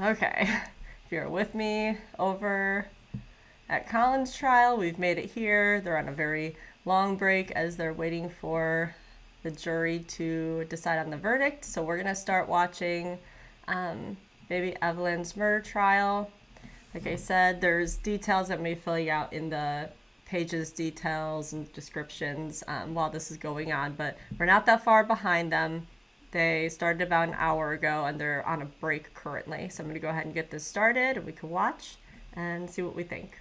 Okay, if you're with me over at Colin's trial, we've made it here. They're on a very long break as they're waiting for the jury to decide on the verdict. So we're gonna start watching baby Evelyn's murder trial. Like I said, there's details that may fill you out in the pages, details and descriptions while this is going on, but we're not that far behind them. They started about an hour ago and they're on a break currently. So I'm going to go ahead and get this started and we can watch and see what we think.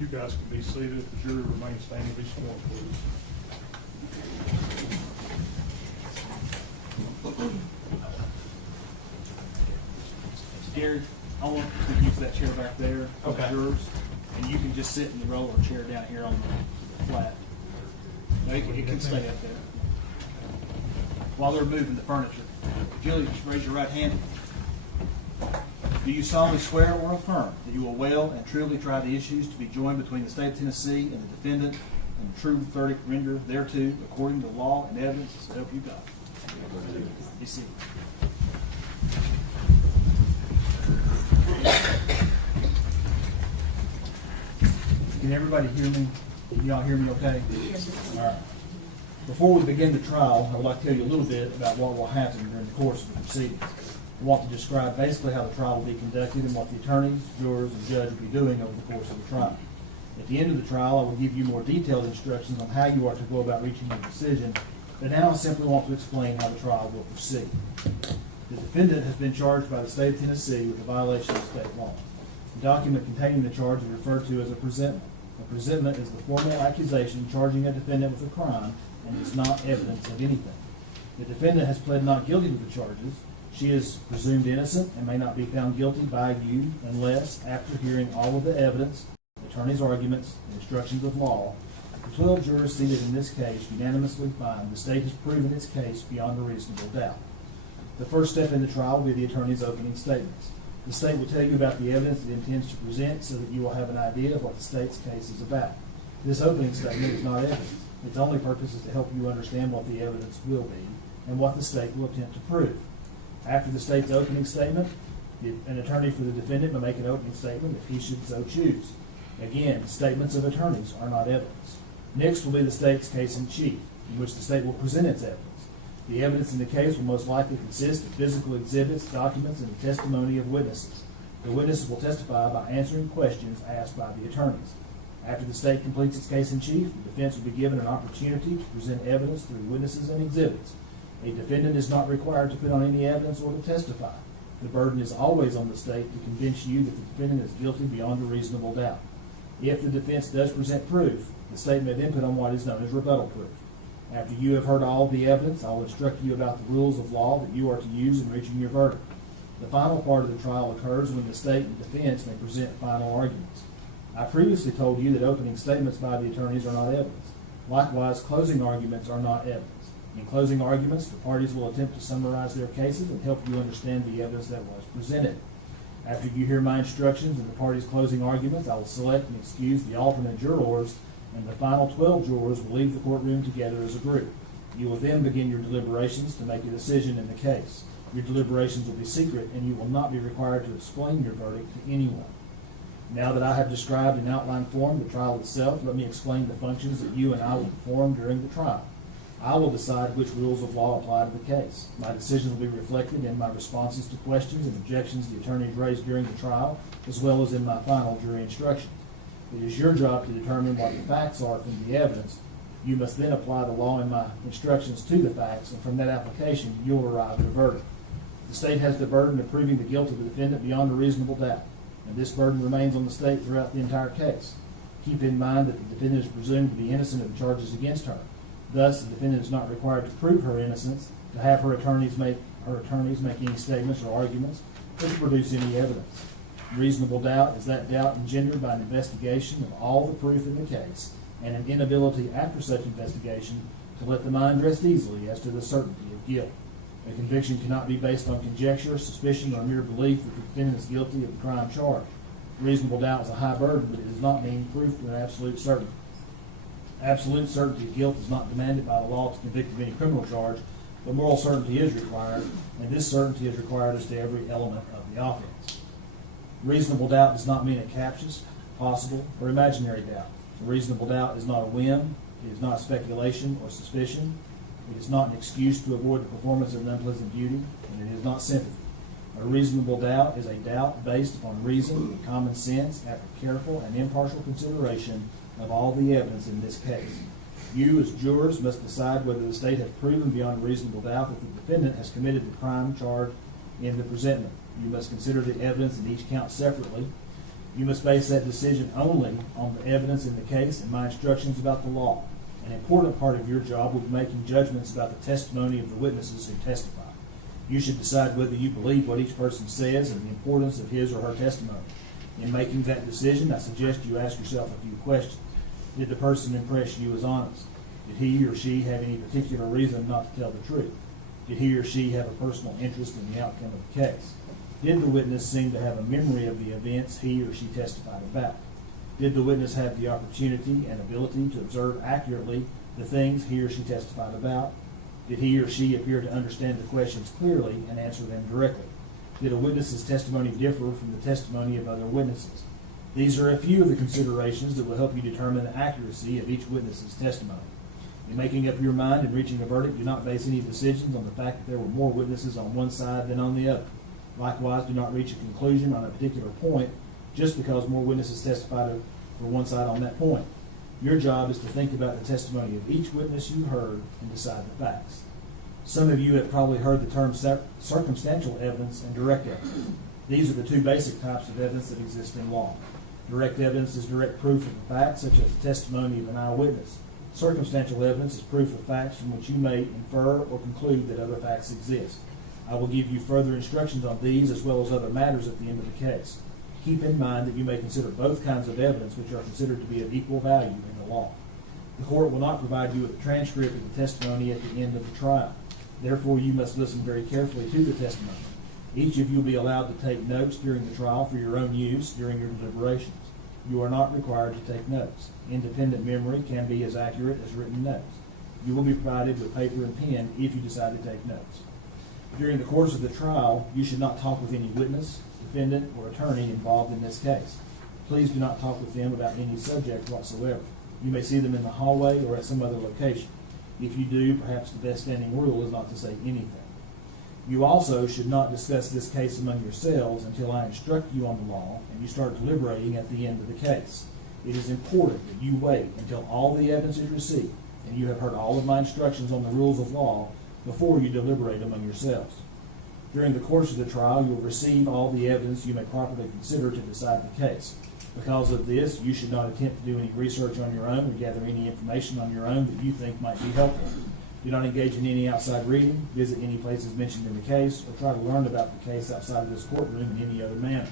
You guys can be seated. If the jury remains standing, be sworn, please. Gary, I want to use that chair back there. Okay. It's yours. And you can just sit in the roller chair down here on the flat. No, it can stay up there. While they're moving the furniture. If you'll just raise your right hand. Do you solemnly swear or affirm that you will well and truly try the issues to be joined between the state of Tennessee and the defendant and the true verdict render thereto according to the law and evidence so help you God? Be seated. Can everybody hear me? Can y'all hear me okay? Yes. All right. Before we begin the trial, I would like to tell you a little bit about what will happen during the course of the proceedings. I want to describe basically how the trial will be conducted and what the attorneys, jurors, and judge will be doing over the course of the trial. At the end of the trial, I will give you more detailed instructions on how you are to go about reaching your decision, but now I simply want to explain how the trial will proceed. The defendant has been charged by the state of Tennessee with a violation of state law. The document containing the charge is referred to as a presentment. A presentment is the formal accusation charging a defendant with a crime and is not evidence of anything. The defendant has pled not guilty to the charges. She is presumed innocent and may not be found guilty by you unless, after hearing all of the evidence, attorney's arguments, and instructions of law, the 12 jurors seated in this case unanimously find the state has proven its case beyond a reasonable doubt. The first step in the trial will be the attorney's opening statements. The state will tell you about the evidence it intends to present so that you will have an idea of what the state's case is about. This opening statement is not evidence. Its only purpose is to help you understand what the evidence will be and what the state will attempt to prove. After the state's opening statement, an attorney for the defendant may make an opening statement if he should so choose. Again, statements of attorneys are not evidence. Next will be the state's case in chief, in which the state will present its evidence. The evidence in the case will most likely consist of physical exhibits, documents, and the testimony of witnesses. The witnesses will testify by answering questions asked by the attorneys. After the state completes its case in chief, the defense will be given an opportunity to present evidence through witnesses and exhibits. A defendant is not required to put on any evidence or to testify. The burden is always on the state to convince you that the defendant is guilty beyond a reasonable doubt. If the defense does present proof, the state may then put on what is known as rebuttal proof. After you have heard all of the evidence, I will instruct you about the rules of law that you are to use in reaching your verdict. The final part of the trial occurs when the state and defense may present final arguments. I previously told you that opening statements by the attorneys are not evidence. Likewise, closing arguments are not evidence. In closing arguments, the parties will attempt to summarize their cases and help you understand the evidence that was presented. After you hear my instructions and the parties' closing arguments, I will select and excuse the alternate jurors, and the final 12 jurors will leave the courtroom together as a group. You will then begin your deliberations to make a decision in the case. Your deliberations will be secret, and you will not be required to explain your verdict to anyone. Now that I have described in outline form the trial itself, let me explain the functions that you and I will perform during the trial. I will decide which rules of law apply to the case. My decision will be reflected in my responses to questions and objections the attorneys raised during the trial, as well as in my final jury instructions. It is your job to determine what the facts are from the evidence. You must then apply the law in my instructions to the facts, and from that application, you will arrive at a verdict. The state has the burden of proving the guilt of the defendant beyond a reasonable doubt, and this burden remains on the state throughout the entire case. Keep in mind that the defendant is presumed to be innocent of the charges against her. Thus, the defendant is not required to prove her innocence, to have her attorneys make any statements or arguments, or to produce any evidence. Reasonable doubt is that doubt engendered by an investigation of all the proof in the case and an inability after such investigation to let the mind rest easily as to the certainty of guilt. A conviction cannot be based on conjecture, suspicion, or mere belief that the defendant is guilty of the crime charged. Reasonable doubt is a high burden, but it does not mean proof to an absolute certainty. Absolute certainty of guilt is not demanded by the law to convict of any criminal charge, but moral certainty is required, and this certainty is required as to every element of the offense. Reasonable doubt does not mean a captious, possible, or imaginary doubt. A reasonable doubt is not a whim, it is not speculation or suspicion, it is not an excuse to avoid the performance of an unpleasant duty, and it is not sympathy. A reasonable doubt is a doubt based upon reason and common sense after careful and impartial consideration of all the evidence in this case. You, as jurors, must decide whether the state has proven beyond a reasonable doubt that the defendant has committed the crime charged in the presentment. You must consider the evidence in each count separately. You must base that decision only on the evidence in the case and my instructions about the law. An important part of your job will be making judgments about the testimony of the witnesses who testify. You should decide whether you believe what each person says and the importance of his or her testimony. In making that decision, I suggest you ask yourself a few questions. Did the person impress you as honest? Did he or she have any particular reason not to tell the truth? Did he or she have a personal interest in the outcome of the case? Did the witness seem to have a memory of the events he or she testified about? Did the witness have the opportunity and ability to observe accurately the things he or she testified about? Did he or she appear to understand the questions clearly and answer them directly? Did a witness's testimony differ from the testimony of other witnesses? These are a few of the considerations that will help you determine the accuracy of each witness's testimony. In making up your mind and reaching a verdict, do not base any decisions on the fact that there were more witnesses on one side than on the other. Likewise, do not reach a conclusion on a particular point just because more witnesses testified for one side on that point. Your job is to think about the testimony of each witness you heard and decide the facts. Some of you have probably heard the term circumstantial evidence and direct evidence. These are the two basic types of evidence that exist in law. Direct evidence is direct proof of a fact, such as the testimony of an eyewitness. Circumstantial evidence is proof of facts from which you may infer or conclude that other facts exist. I will give you further instructions on these as well as other matters at the end of the case. Keep in mind that you may consider both kinds of evidence which are considered to be of equal value in the law. The court will not provide you with a transcript of the testimony at the end of the trial. Therefore, you must listen very carefully to the testimony. Each of you will be allowed to take notes during the trial for your own use during your deliberations. You are not required to take notes. Independent memory can be as accurate as written notes. You will be provided with paper and pen if you decide to take notes. During the course of the trial, you should not talk with any witness, defendant, or attorney involved in this case. Please do not talk with them about any subject whatsoever. You may see them in the hallway or at some other location. If you do, perhaps the best standing rule is not to say anything. You also should not discuss this case among yourselves until I instruct you on the law and you start deliberating at the end of the case. It is important that you wait until all the evidence is received and you have heard all of my instructions on the rules of law before you deliberate among yourselves. During the course of the trial, you will receive all the evidence you may properly consider to decide the case. Because of this, you should not attempt to do any research on your own or gather any information on your own that you think might be helpful. Do not engage in any outside reading, visit any places mentioned in the case, or try to learn about the case outside of this courtroom in any other manner.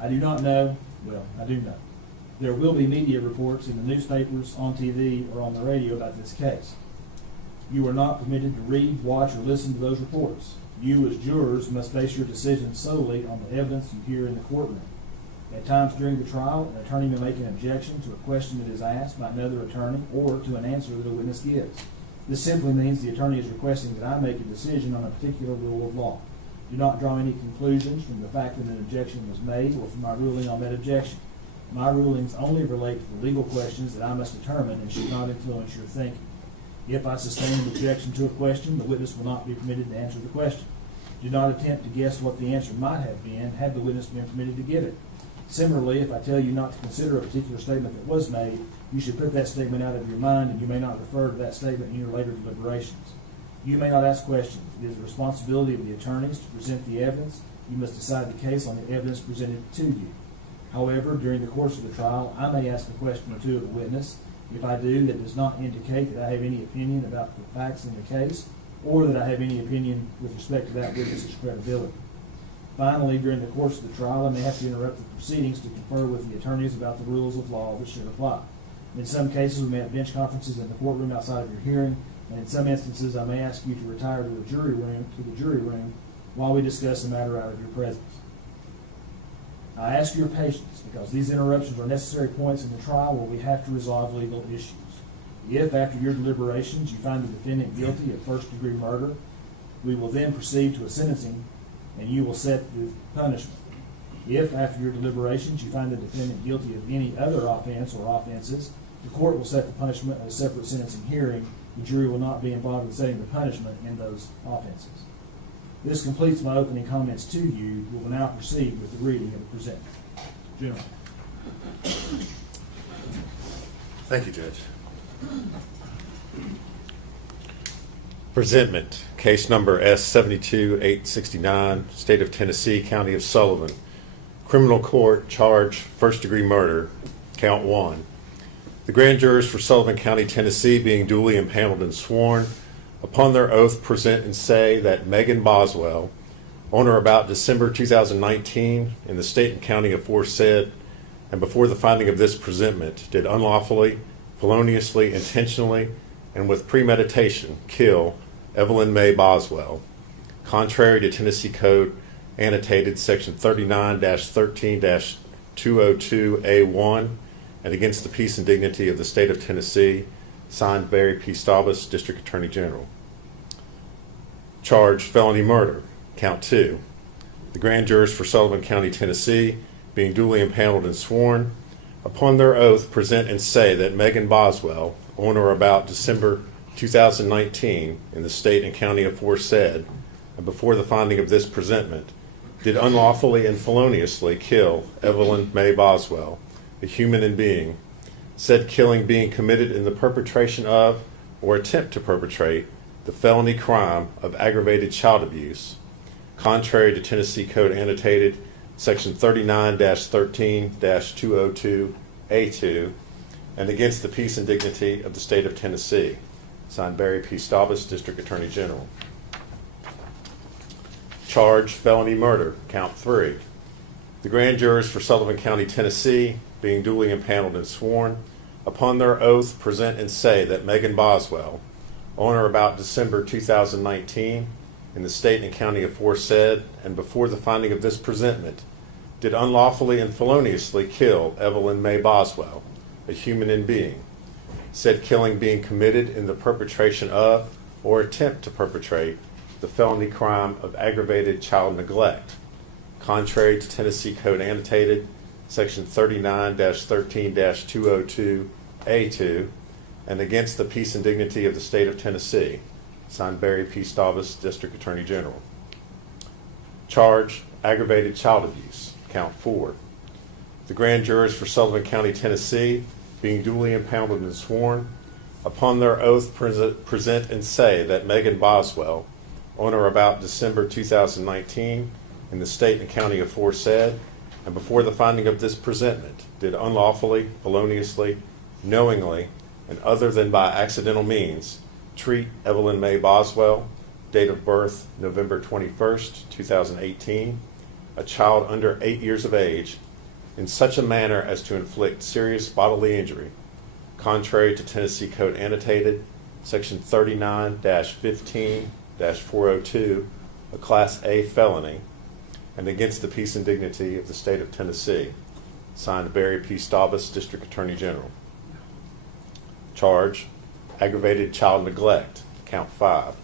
I do not know, well, I do know. There will be media reports in the newspapers, on TV, or on the radio about this case. You are not permitted to read, watch, or listen to those reports. You, as jurors, must base your decisions solely on the evidence you hear in the courtroom. At times during the trial, an attorney may make an objection to a question that is asked by another attorney or to an answer that a witness gives. This simply means the attorney is requesting that I make a decision on a particular rule of law. Do not draw any conclusions from the fact that an objection was made or from my ruling on that objection. My rulings only relate to the legal questions that I must determine and should not influence your thinking. If I sustain an objection to a question, the witness will not be permitted to answer the question. Do not attempt to guess what the answer might have been had the witness been permitted to give it. Similarly, if I tell you not to consider a particular statement that was made, you should put that statement out of your mind and you may not refer to that statement in your later deliberations. You may not ask questions. It is the responsibility of the attorneys to present the evidence. You must decide the case on the evidence presented to you. However, during the course of the trial, I may ask a question or two of the witness. If I do, that does not indicate that I have any opinion about the facts in the case or that I have any opinion with respect to that witness's credibility. Finally, during the course of the trial, I may have to interrupt the proceedings to confer with the attorneys about the rules of law that should apply. In some cases, we may have bench conferences in the courtroom outside of your hearing, and in some instances, I may ask you to retire to the jury room while we discuss the matter out of your presence. I ask your patience because these interruptions are necessary points in the trial where we have to resolve legal issues. If, after your deliberations, you find the defendant guilty of first-degree murder, we will then proceed to a sentencing, and you will set the punishment. If, after your deliberations, you find the defendant guilty of any other offense or offenses, the court will set the punishment at a separate sentencing hearing. The jury will not be involved in setting the punishment in those offenses. This completes my opening comments to you. We will now proceed with the reading of the presentment. Gentlemen. Thank you, Judge. Presentment, case number S-72-869, State of Tennessee, County of Sullivan. Criminal court, charge, first-degree murder, count 1. The grand jurors for Sullivan County, Tennessee, being duly impaneled and sworn, upon their oath present and say that Megan Boswell, on or about December 2019, in the state and county aforesaid, and before the finding of this presentment, did unlawfully, feloniously, intentionally, and with premeditation kill Evelyn May Boswell, contrary to Tennessee Code annotated section 39-13-202A1, and against the peace and dignity of the state of Tennessee, signed Barry P. Staubus, District Attorney General. Charge, felony murder, count 2. The grand jurors for Sullivan County, Tennessee, being duly impaneled and sworn, upon their oath present and say that Megan Boswell, on or about December 2019, in the state and county aforesaid, and before the finding of this presentment, did unlawfully and feloniously kill Evelyn May Boswell, a human and being, said killing being committed in the perpetration of or attempt to perpetrate the felony crime of aggravated child abuse, contrary to Tennessee Code annotated section 39-13-202A2, and against the peace and dignity of the state of Tennessee, signed Barry P. Staubus, District Attorney General. Charge, felony murder, count 3. The grand jurors for Sullivan County, Tennessee, being duly impaneled and sworn, upon their oath present and say that Megan Boswell, on or about December 2019, in the state and county aforesaid, and before the finding of this presentment, did unlawfully and feloniously kill Evelyn May Boswell, a human and being, said killing being committed in the perpetration of or attempt to perpetrate the felony crime of aggravated child neglect, contrary to Tennessee Code annotated section 39-13-202A2, and against the peace and dignity of the state of Tennessee, signed Barry P. Staubus, District Attorney General. Charge, aggravated child abuse, count 4. The grand jurors for Sullivan County, Tennessee, being duly impaneled and sworn, upon their oath present and say that Megan Boswell, on or about December 2019, in the state and county aforesaid, and before the finding of this presentment, did unlawfully, feloniously, knowingly, and other than by accidental means, treat Evelyn May Boswell, date of birth November 21st, 2018, a child under 8 years of age, in such a manner as to inflict serious bodily injury, contrary to Tennessee Code annotated section 39-15-402, a Class A felony, and against the peace and dignity of the state of Tennessee, signed Barry P. Staubus, District Attorney General. Charge, aggravated child neglect, count 5.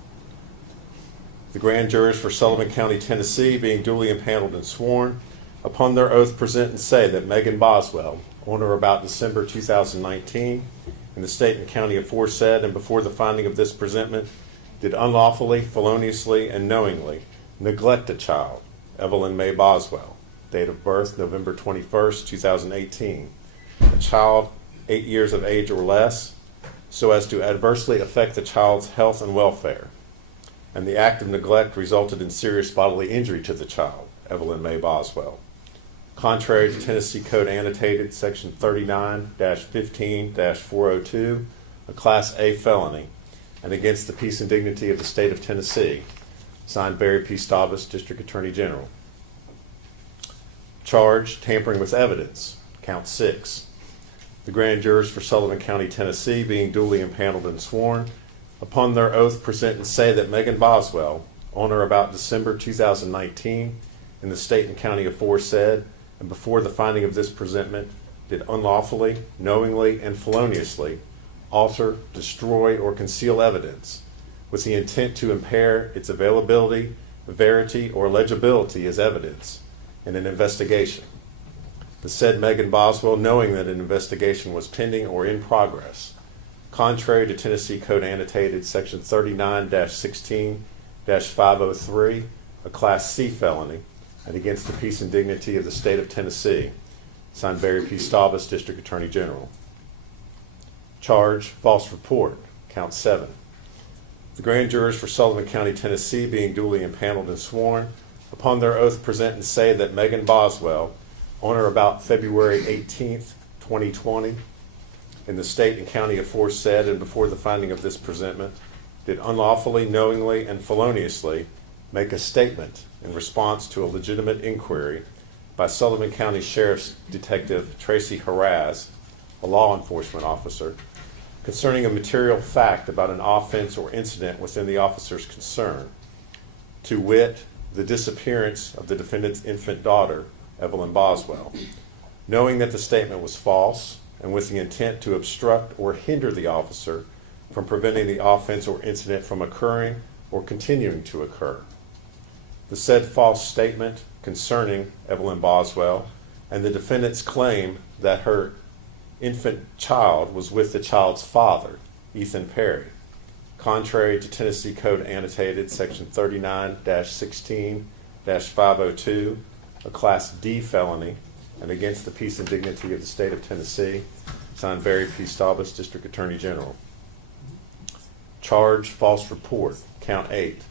The grand jurors for Sullivan County, Tennessee, being duly impaneled and sworn, upon their oath present and say that Megan Boswell, on or about December 2019, in the state and county aforesaid, and before the finding of this presentment, did unlawfully, feloniously, and knowingly neglect a child, Evelyn May Boswell, date of birth November 21st, 2018, a child 8 years of age or less, so as to adversely affect the child's health and welfare, and the act of neglect resulted in serious bodily injury to the child, Evelyn May Boswell, contrary to Tennessee Code annotated section 39-15-402, a Class A felony, and against the peace and dignity of the state of Tennessee, signed Barry P. Staubus, District Attorney General. Charge, tampering with evidence, count 6. The grand jurors for Sullivan County, Tennessee, being duly impaneled and sworn, upon their oath present and say that Megan Boswell, on or about December 2019, in the state and county aforesaid, and before the finding of this presentment, did unlawfully, knowingly, and feloniously alter, destroy, or conceal evidence with the intent to impair its availability, verity, or legibility as evidence in an investigation. The said Megan Boswell, knowing that an investigation was pending or in progress, contrary to Tennessee Code Annotated Section 39-16-503, a Class C felony, and against the peace and dignity of the state of Tennessee, signed Barry P. Staubus, District Attorney General. Charge, false report, count 7. The grand jurors for Sullivan County, Tennessee, being duly impaneled and sworn, upon their oath present and say that Megan Boswell, on or about February 18th, 2020, in the state and county aforesaid and before the finding of this presentment, did unlawfully, knowingly, and feloniously make a statement in response to a legitimate inquiry by Sullivan County Sheriff's Detective Tracy Haraz, a law enforcement officer, concerning a material fact about an offense or incident within the officer's concern, to wit, the disappearance of the defendant's infant daughter, Evelyn Boswell, knowing that the statement was false and with the intent to obstruct or hinder the officer from preventing the offense or incident from occurring or continuing to occur. The said false statement concerning Evelyn Boswell and the defendant's claim that her infant child was with the child's father, Ethan Perry, contrary to Tennessee Code Annotated Section 39-16-502, a Class D felony, and against the peace and dignity of the state of Tennessee, signed Barry P. Staubus, District Attorney General. Charge, false report, count 8.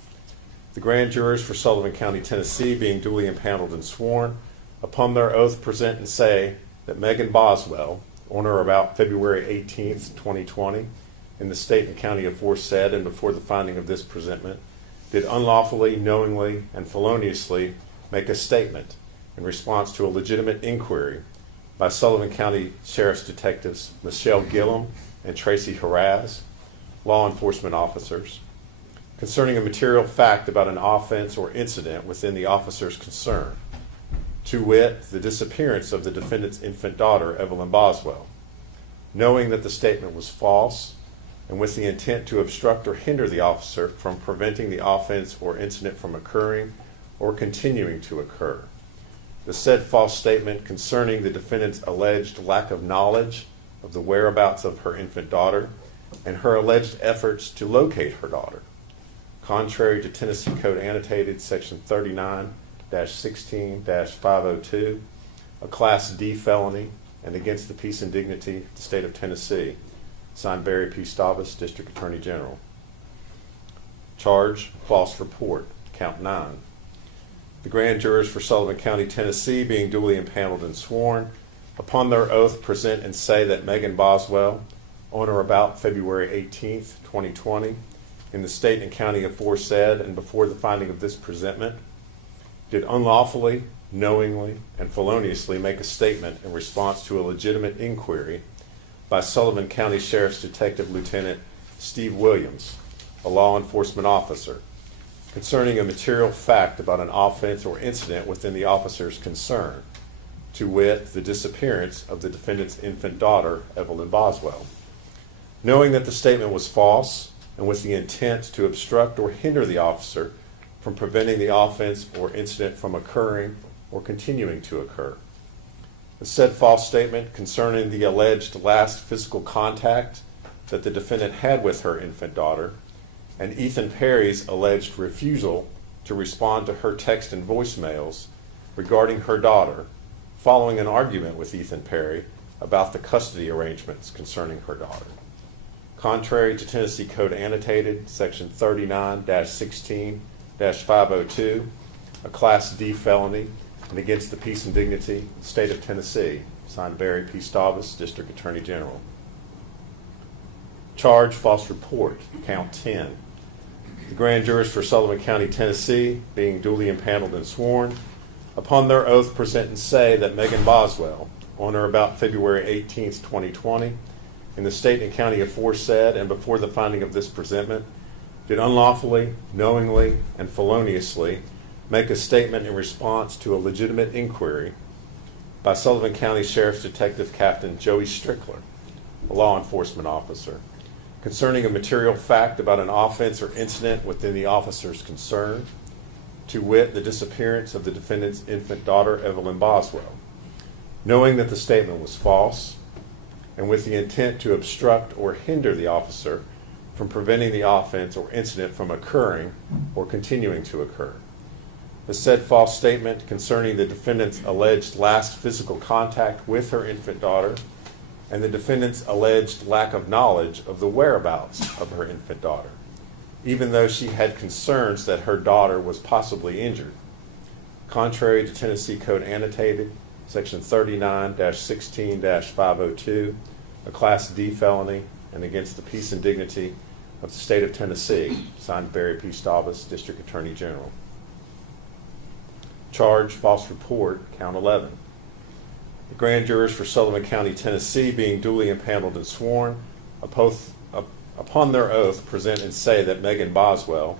The grand jurors for Sullivan County, Tennessee, being duly impaneled and sworn, upon their oath present and say that Megan Boswell, on or about February 18th, 2020, in the state and county aforesaid and before the finding of this presentment, did unlawfully, knowingly, and feloniously make a statement in response to a legitimate inquiry by Sullivan County Sheriff's Detectives Michelle Gillum and Tracy Haraz, law enforcement officers, concerning a material fact about an offense or incident within the officer's concern, to wit, the disappearance of the defendant's infant daughter, Evelyn Boswell, knowing that the statement was false and with the intent to obstruct or hinder the officer from preventing the offense or incident from occurring or continuing to occur. The said false statement concerning the defendant's alleged lack of knowledge of the whereabouts of her infant daughter and her alleged efforts to locate her daughter, contrary to Tennessee Code Annotated Section 39-16-502, a Class D felony, and against the peace and dignity of the state of Tennessee, signed Barry P. Staubus, District Attorney General. Charge, false report, count 9. The grand jurors for Sullivan County, Tennessee, being duly impaneled and sworn, upon their oath present and say that Megan Boswell, on or about February 18th, 2020, in the state and county aforesaid and before the finding of this presentment, did unlawfully, knowingly, and feloniously make a statement in response to a legitimate inquiry by Sullivan County Sheriff's Detective Lieutenant Steve Williams, a law enforcement officer, concerning a material fact about an offense or incident within the officer's concern, to wit, the disappearance of the defendant's infant daughter, Evelyn Boswell, knowing that the statement was false and with the intent to obstruct or hinder the officer from preventing the offense or incident from occurring or continuing to occur. The said false statement concerning the alleged last physical contact that the defendant had with her infant daughter and Ethan Perry's alleged refusal to respond to her text and voicemails regarding her daughter following an argument with Ethan Perry about the custody arrangements concerning her daughter. Contrary to Tennessee Code Annotated, Section 39-16-502, a Class D felony, and against the peace and dignity of the state of Tennessee, signed Barry P. Staubus, District Attorney General. Charge, false report, count 10. The grand jurors for Sullivan County, Tennessee, being duly impaneled and sworn, upon their oath, present and say that Megan Boswell, on or about February 18th, 2020, in the state and county aforesaid and before the finding of this presentment, did unlawfully, knowingly, and feloniously make a statement in response to a legitimate inquiry by Sullivan County Sheriff's Detective Captain Joey Strickler, a law enforcement officer, concerning a material fact about an offense or incident within the officer's concern, to wit, the disappearance of the defendant's infant daughter, Evelyn Boswell, knowing that the statement was false, and with the intent to obstruct or hinder the officer from preventing the offense or incident from occurring or continuing to occur. The said false statement concerning the defendant's alleged last physical contact with her infant daughter and the defendant's alleged lack of knowledge of the whereabouts of her infant daughter, even though she had concerns that her daughter was possibly injured, contrary to Tennessee Code Annotated, Section 39-16-502, a Class D felony, and against the peace and dignity of the state of Tennessee, signed Barry P. Staubus, District Attorney General. Charge, false report, count 11. The grand jurors for Sullivan County, Tennessee, being duly impaneled and sworn, upon their oath, present and say that Megan Boswell,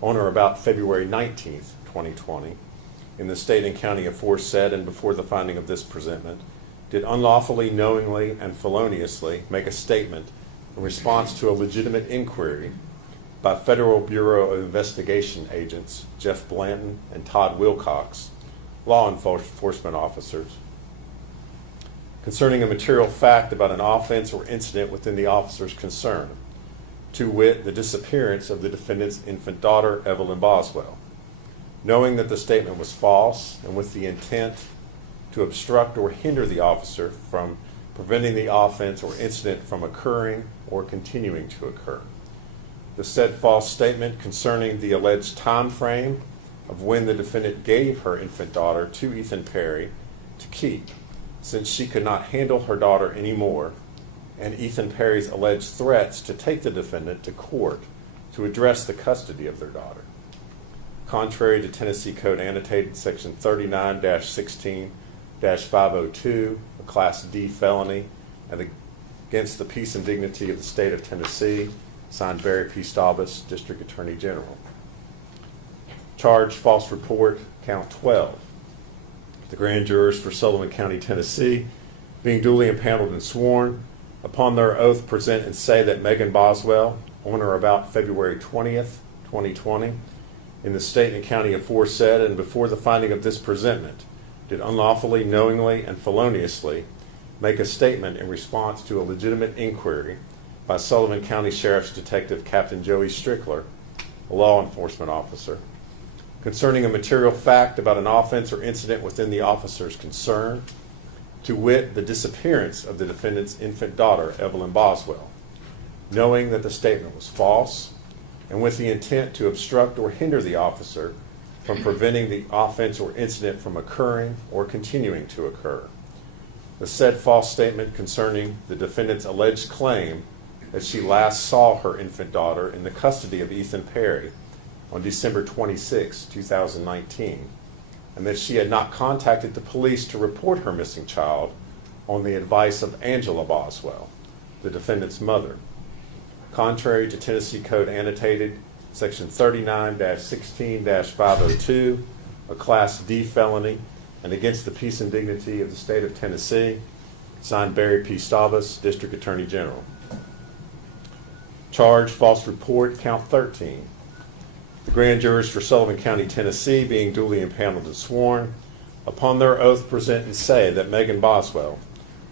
on or about February 19th, 2020, in the state and county aforesaid and before the finding of this presentment, did unlawfully, knowingly, and feloniously make a statement in response to a legitimate inquiry by Federal Bureau of Investigation agents Jeff Blanton and Todd Wilcox, law enforcement officers, concerning a material fact about an offense or incident within the officer's concern, to wit, the disappearance of the defendant's infant daughter, Evelyn Boswell, knowing that the statement was false and with the intent to obstruct or hinder the officer from preventing the offense or incident from occurring or continuing to occur. The said false statement concerning the alleged time frame of when the defendant gave her infant daughter to Ethan Perry to keep, since she could not handle her daughter anymore, and Ethan Perry's alleged threats to take the defendant to court to address the custody of their daughter. Contrary to Tennessee Code Annotated, Section 39-16-502, a Class D felony, and against the peace and dignity of the state of Tennessee, signed Barry P. Staubus, District Attorney General. Charge, false report, count 12. The grand jurors for Sullivan County, Tennessee, being duly impaneled and sworn, upon their oath, present and say that Megan Boswell, on or about February 20th, 2020, in the state and county aforesaid and before the finding of this presentment, did unlawfully, knowingly, and feloniously make a statement in response to a legitimate inquiry by Sullivan County Sheriff's Detective Captain Joey Strickler, a law enforcement officer, concerning a material fact about an offense or incident within the officer's concern, to wit, the disappearance of the defendant's infant daughter, Evelyn Boswell, knowing that the statement was false, and with the intent to obstruct or hinder the officer from preventing the offense or incident from occurring or continuing to occur. The said false statement concerning the defendant's alleged claim that she last saw her infant daughter in the custody of Ethan Perry on December 26, 2019, and that she had not contacted the police to report her missing child on the advice of Angela Boswell, the defendant's mother. Contrary to Tennessee Code Annotated, Section 39-16-502, a Class D felony, and against the peace and dignity of the state of Tennessee, signed Barry P. Staubus, District Attorney General. Charge, false report, count 13. The grand jurors for Sullivan County, Tennessee, being duly impaneled and sworn, upon their oath, present and say that Megan Boswell,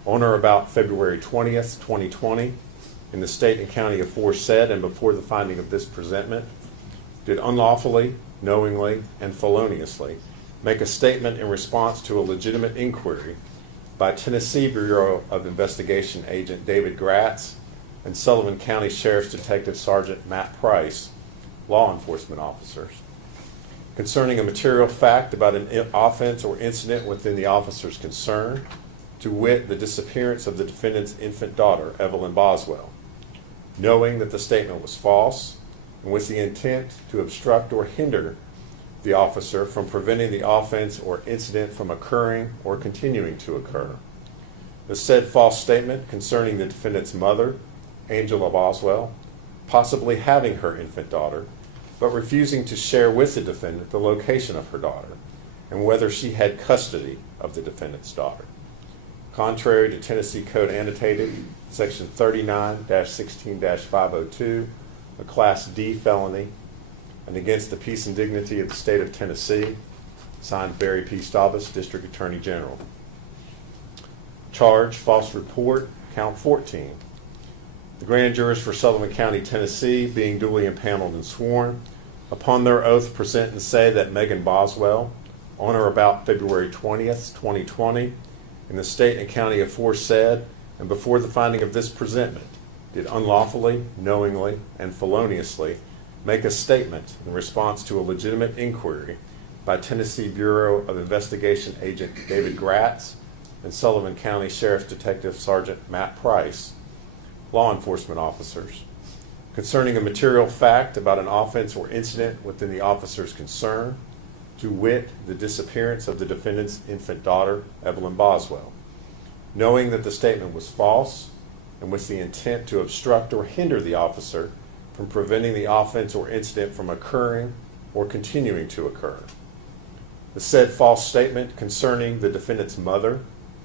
on or about February 20th, 2020, in the state and county aforesaid and before the finding of this presentment, did unlawfully, knowingly, and feloniously make a statement in response to a legitimate inquiry by Tennessee Bureau of Investigation agent David Gratz and Sullivan County Sheriff's Detective Sergeant Matt Price, law enforcement officers, concerning a material fact about an offense or incident within the officer's concern, to wit, the disappearance of the defendant's infant daughter, Evelyn Boswell, knowing that the statement was false, and with the intent to obstruct or hinder the officer from preventing the offense or incident from occurring or continuing to occur. The said false statement concerning the defendant's mother, Angela Boswell, possibly having her infant daughter, but refusing to share with the defendant the location of her daughter and whether she had custody of the defendant's daughter. Contrary to Tennessee Code Annotated, Section 39-16-502, a Class D felony, and against the peace and dignity of the state of Tennessee, signed Barry P. Staubus, District Attorney General. Charge, false report, count 14. The grand jurors for Sullivan County, Tennessee, being duly impaneled and sworn, upon their oath present and say that Megan Boswell, on or about February 20th, 2020, in the state and county aforesaid, and before the finding of this presentment, did unlawfully, knowingly, and feloniously make a statement in response to a legitimate inquiry by Tennessee Bureau of Investigation Agent David Gratz and Sullivan County Sheriff's Detective Sergeant Matt Price, law enforcement officers, concerning a material fact about an offense or incident within the officer's concern, to wit, the disappearance of the defendant's infant daughter, Evelyn Boswell, knowing that the statement was false and with the intent to obstruct or hinder the officer from preventing the offense or incident from occurring or continuing to occur. The said false statement concerning the defendant's mother,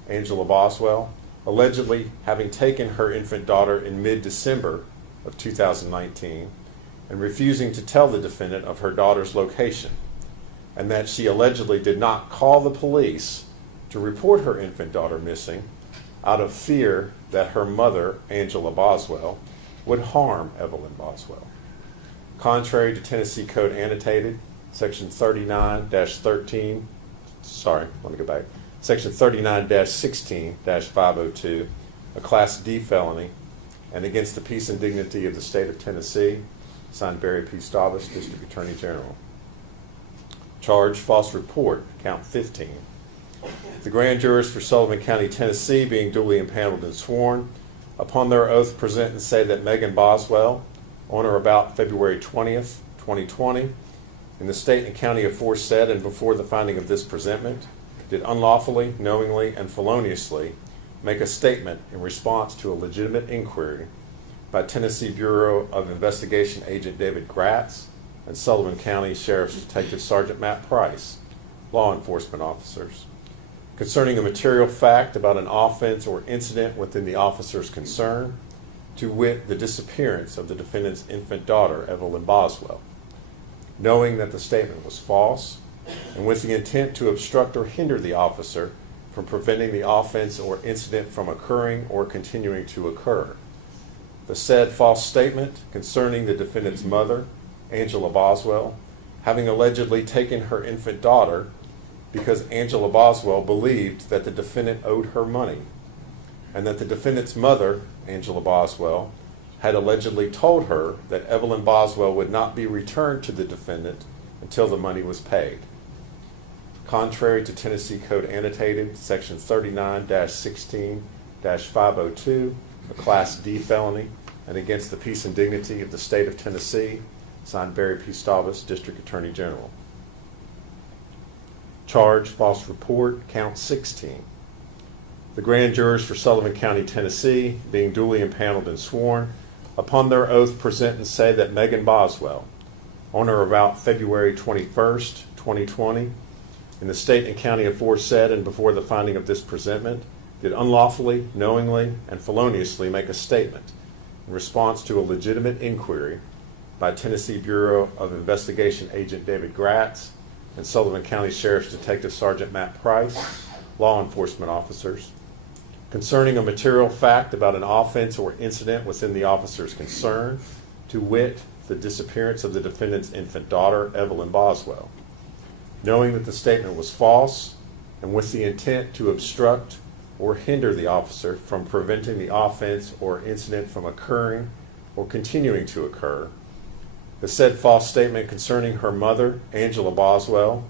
Angela Boswell, allegedly having taken her infant daughter in mid-December of 2019 and refusing to tell the defendant of her daughter's location, and that she allegedly did not call the police to report her infant daughter missing out of fear that her mother, Angela Boswell, would harm Evelyn Boswell. Contrary to Tennessee Code Annotated, Section 39-16-502, a Class D felony, and against the peace and dignity of the state of Tennessee, signed Barry P. Staubus, District Attorney General. Charge, false report, count 15. The grand jurors for Sullivan County, Tennessee, being duly impaneled and sworn, upon their oath present and say that Megan Boswell, on or about February 20th, 2020, in the state and county aforesaid and before the finding of this presentment, did unlawfully, knowingly, and feloniously make a statement in response to a legitimate inquiry by Tennessee Bureau of Investigation Agent David Gratz and Sullivan County Sheriff's Detective Sergeant Matt Price, law enforcement officers, concerning a material fact about an offense or incident within the officer's concern, to wit, the disappearance of the defendant's infant daughter, Evelyn Boswell, knowing that the statement was false and with the intent to obstruct or hinder the officer from preventing the offense or incident from occurring or continuing to occur. The said false statement concerning the defendant's mother, Angela Boswell, having allegedly taken her infant daughter because Angela Boswell believed that the defendant owed her money, and that the defendant's mother, Angela Boswell, had allegedly told her that Evelyn Boswell would not be returned to the defendant until the money was paid. Contrary to Tennessee Code Annotated, Section 39-16-502, a Class D felony, and against the peace and dignity of the state of Tennessee, signed Barry P. Staubus, District Attorney General. Charge, false report, count 16. The grand jurors for Sullivan County, Tennessee, being duly impaneled and sworn, upon their oath present and say that Megan Boswell, on or about February 21st, 2020, in the state and county aforesaid and before the finding of this presentment, did unlawfully, knowingly, and feloniously make a statement in response to a legitimate inquiry by Tennessee Bureau of Investigation Agent David Gratz and Sullivan County Sheriff's Detective Sergeant Matt Price, law enforcement officers, concerning a material fact about an offense or incident within the officer's concern, to wit, the disappearance of the defendant's infant daughter, Evelyn Boswell, knowing that the statement was false and with the intent to obstruct or hinder the officer from preventing the offense or incident from occurring or continuing to occur. The said false statement concerning her mother, Angela Boswell,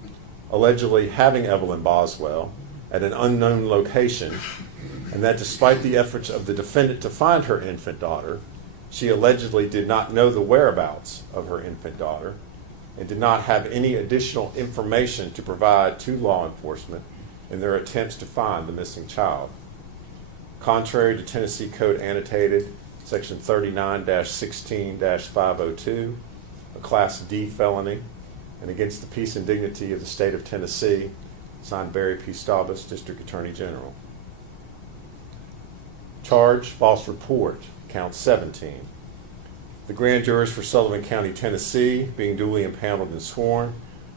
allegedly having Evelyn Boswell at an unknown location, and that despite the efforts of the defendant to find her infant daughter, she allegedly did not know the whereabouts of her infant daughter, and did not have any additional information to provide to law enforcement in their attempts to find the missing child. Contrary to Tennessee Code Annotated, Section 39-16-502, a Class D felony, and against the peace and dignity of the state of Tennessee, signed Barry P. Staubus, District Attorney General. Charge, false report, count 17. The grand jurors for Sullivan County, Tennessee, being duly impaneled and sworn,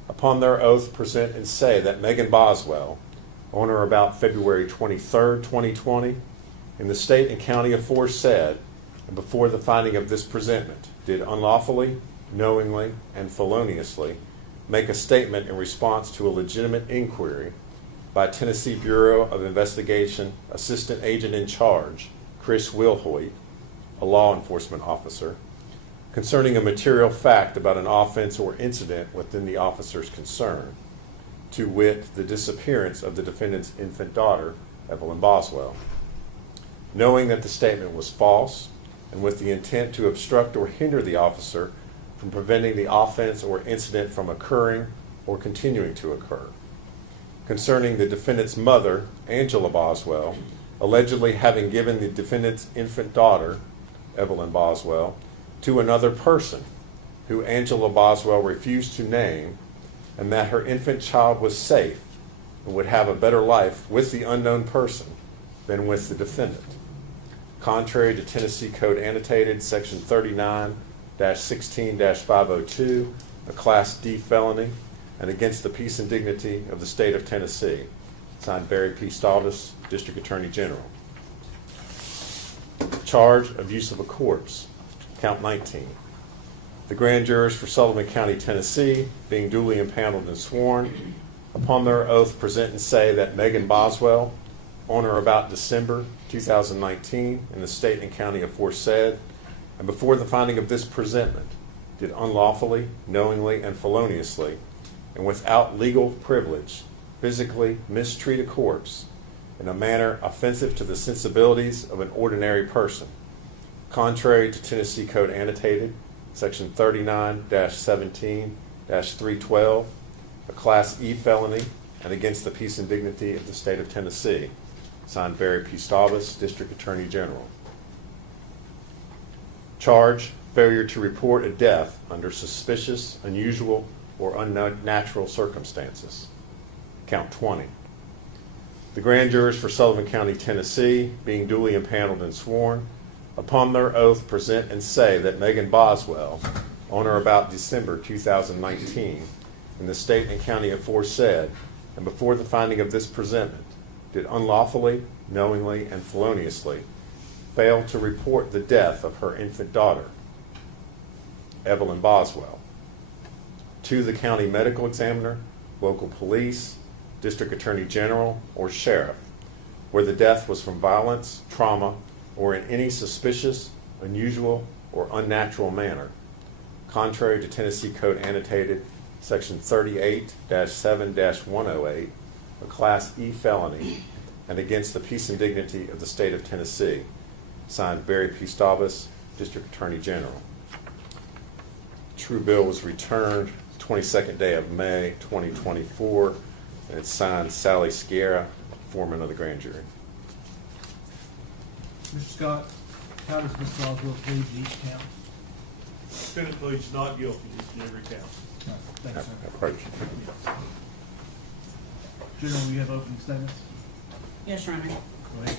upon their oath present and say that Megan Boswell, on or about February 23, 2020, in the state and county aforesaid, and before the finding of this presentment, did unlawfully, knowingly, and feloniously make a statement in response to a legitimate inquiry by Tennessee Bureau of Investigation Assistant Agent in Charge, Chris Wilhoit, a law enforcement officer, concerning a material fact about an offense or incident within the officer's concern, to wit, the disappearance of the defendant's infant daughter, Evelyn Boswell. Knowing that the statement was false, and with the intent to obstruct or hinder the officer from preventing the offense or incident from occurring or continuing to occur. Concerning the defendant's mother, Angela Boswell, allegedly having given the defendant's infant daughter, Evelyn Boswell, to another person who Angela Boswell refused to name, and that her infant child was safe and would have a better life with the unknown person than with the defendant. Contrary to Tennessee Code Annotated, Section 39-16-502, a Class D felony, and against the peace and dignity of the state of Tennessee. Signed Barry P. Staubus, District Attorney General. Charge, abuse of a corpse, count 19. The grand jurors for Sullivan County, Tennessee, being duly impaneled and sworn, upon their oath present and say that Megan Boswell, on or about December 2019, in the state and county aforesaid, and before the finding of this presentment, did unlawfully, knowingly, and feloniously, and without legal privilege, physically mistreat a corpse in a manner offensive to the sensibilities of an ordinary person, contrary to Tennessee Code Annotated, Section 39-17-312, a Class E felony, and against the peace and dignity of the state of Tennessee. Signed Barry P. Staubus, District Attorney General. Charge, failure to report a death under suspicious, unusual, or unnatural circumstances. Count 20. The grand jurors for Sullivan County, Tennessee, being duly impaneled and sworn, upon their oath present and say that Megan Boswell, on or about December 2019, in the state and county aforesaid, and before the finding of this presentment, did unlawfully, knowingly, and feloniously fail to report the death of her infant daughter, Evelyn Boswell, to the county medical examiner, local police, district attorney general, or sheriff, where the death was from violence, trauma, or in any suspicious, unusual, or unnatural manner, contrary to Tennessee Code Annotated, Section 38-7-108, a Class E felony, and against the peace and dignity of the state of Tennessee. Signed Barry P. Staubus, District Attorney General. True bill was returned 22nd day of May 2024, and it's signed Sally Sierra, foreman of the grand jury. Mr. Scott, how does Ms. Boswell plead to each count? Defendant pleads not guilty in every count. Thanks, sir. Approach. General, you have opening statements? Yes, Your Honor. Go ahead.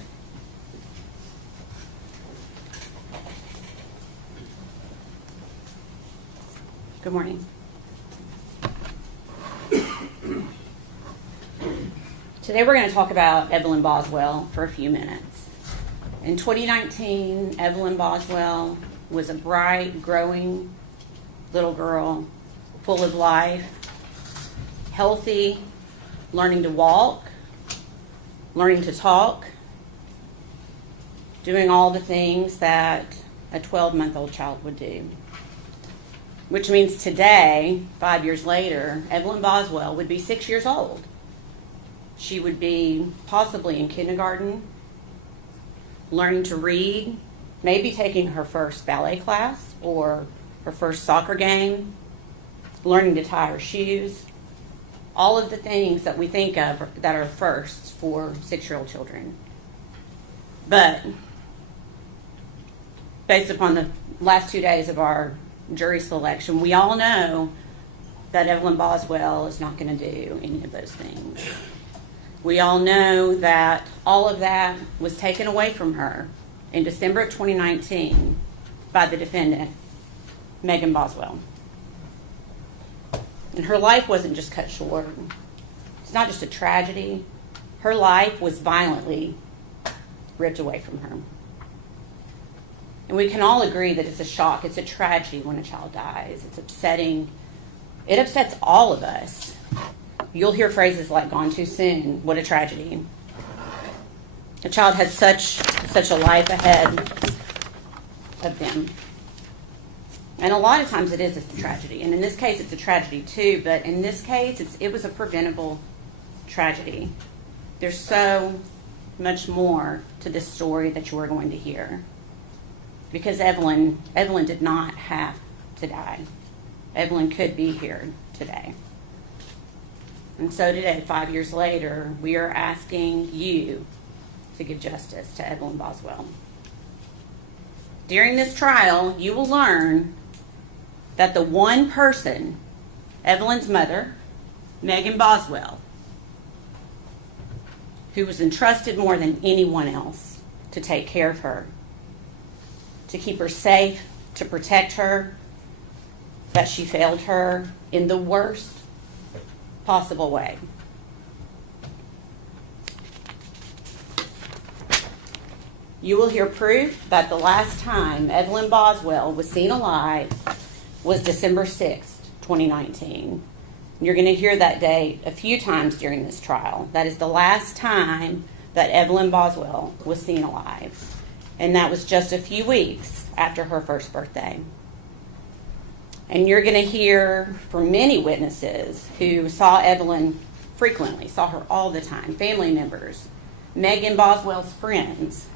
Good morning. Today we're going to talk about Evelyn Boswell for a few minutes. In 2019, Evelyn Boswell was a bright, growing little girl, full of life, healthy, learning to walk, learning to talk, doing all the things that a 12-month-old child would do. Which means today, 5 years later, Evelyn Boswell would be 6 years old. She would be possibly in kindergarten, learning to read, maybe taking her first ballet class or her first soccer game, learning to tie her shoes, all of the things that we think of that are firsts for 6-year-old children. But based upon the last 2 days of our jury selection, we all know that Evelyn Boswell is not going to do any of those things. We all know that all of that was taken away from her in December of 2019 by the defendant, Megan Boswell. And her life wasn't just cut short. It's not just a tragedy. Her life was violently ripped away from her. And we can all agree that it's a shock. It's a tragedy when a child dies. It's upsetting. It upsets all of us. You'll hear phrases like "gone too soon," "what a tragedy." A child had such a life ahead of them. And a lot of times it is a tragedy. And in this case, it's a tragedy too. But in this case, it was a preventable tragedy. There's so much more to this story that you are going to hear. Because Evelyn did not have to die. Evelyn could be here today. And so today, 5 years later, we are asking you to give justice to Evelyn Boswell. During this trial, you will learn that the one person, Evelyn's mother, Megan Boswell, who was entrusted more than anyone else to take care of her, to keep her safe, to protect her, that she failed her in the worst possible way. You will hear proof that the last time Evelyn Boswell was seen alive was December 6th, 2019. You're going to hear that date a few times during this trial. That is the last time that Evelyn Boswell was seen alive. And that was just a few weeks after her first birthday. And you're going to hear from many witnesses who saw Evelyn frequently, saw her all the time, family members, Megan Boswell's friends,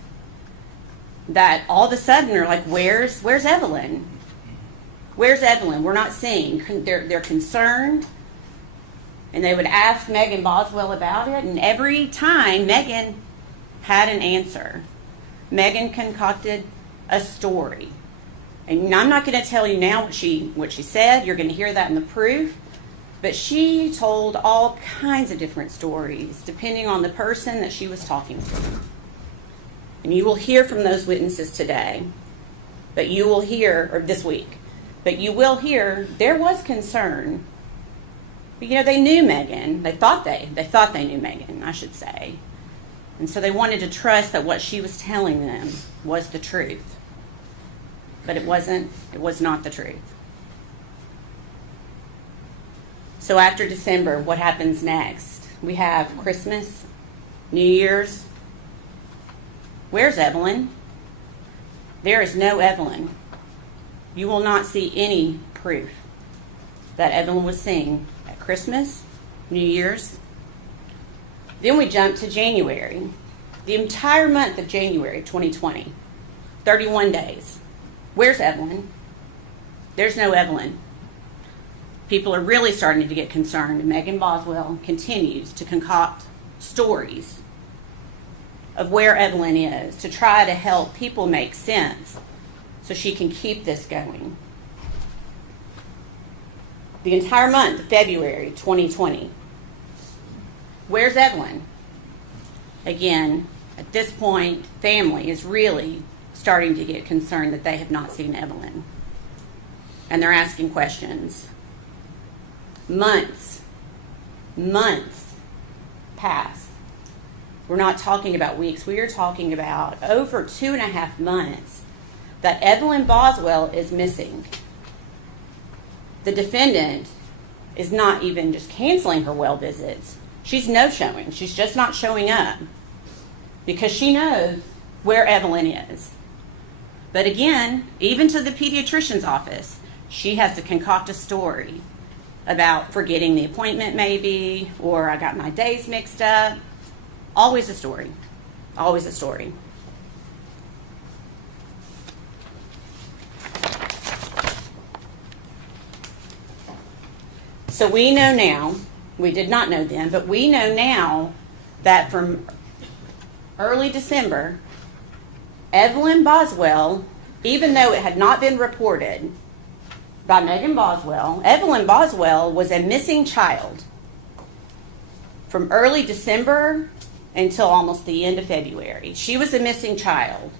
that all of a sudden are like, where's Evelyn? Where's Evelyn? We're not seeing. They're concerned. And they would ask Megan Boswell about it. And every time, Megan had an answer. Megan concocted a story. And I'm not going to tell you now what she said. You're going to hear that in the proof. But she told all kinds of different stories, depending on the person that she was talking to. And you will hear from those witnesses today. But you will hear, or this week. But you will hear there was concern. But, they knew Megan. They thought they knew Megan, I should say. And so they wanted to trust that what she was telling them was the truth. But it wasn't. It was not the truth. So after December, what happens next? We have Christmas, New Year's. Where's Evelyn? There is no Evelyn. You will not see any proof that Evelyn was seen at Christmas, New Year's. Then we jump to January. The entire month of January 2020, 31 days. Where's Evelyn? There's no Evelyn. People are really starting to get concerned, and Megan Boswell continues to concoct stories of where Evelyn is to try to help people make sense so she can keep this going. The entire month of February 2020. Where's Evelyn? Again, at this point, family is really starting to get concerned that they have not seen Evelyn. And they're asking questions. Months pass. We're not talking about weeks. We are talking about over 2.5 months that Evelyn Boswell is missing. The defendant is not even just canceling her well visits. She's no-showing. She's just not showing up because she knows where Evelyn is. But again, even to the pediatrician's office, she has to concoct a story about forgetting the appointment maybe, or I got my days mixed up. Always a story. Always a story. So we know now, we did not know then, but we know now that from early December, Evelyn Boswell, even though it had not been reported by Megan Boswell, Evelyn Boswell was a missing child from early December until almost the end of February. She was a missing child.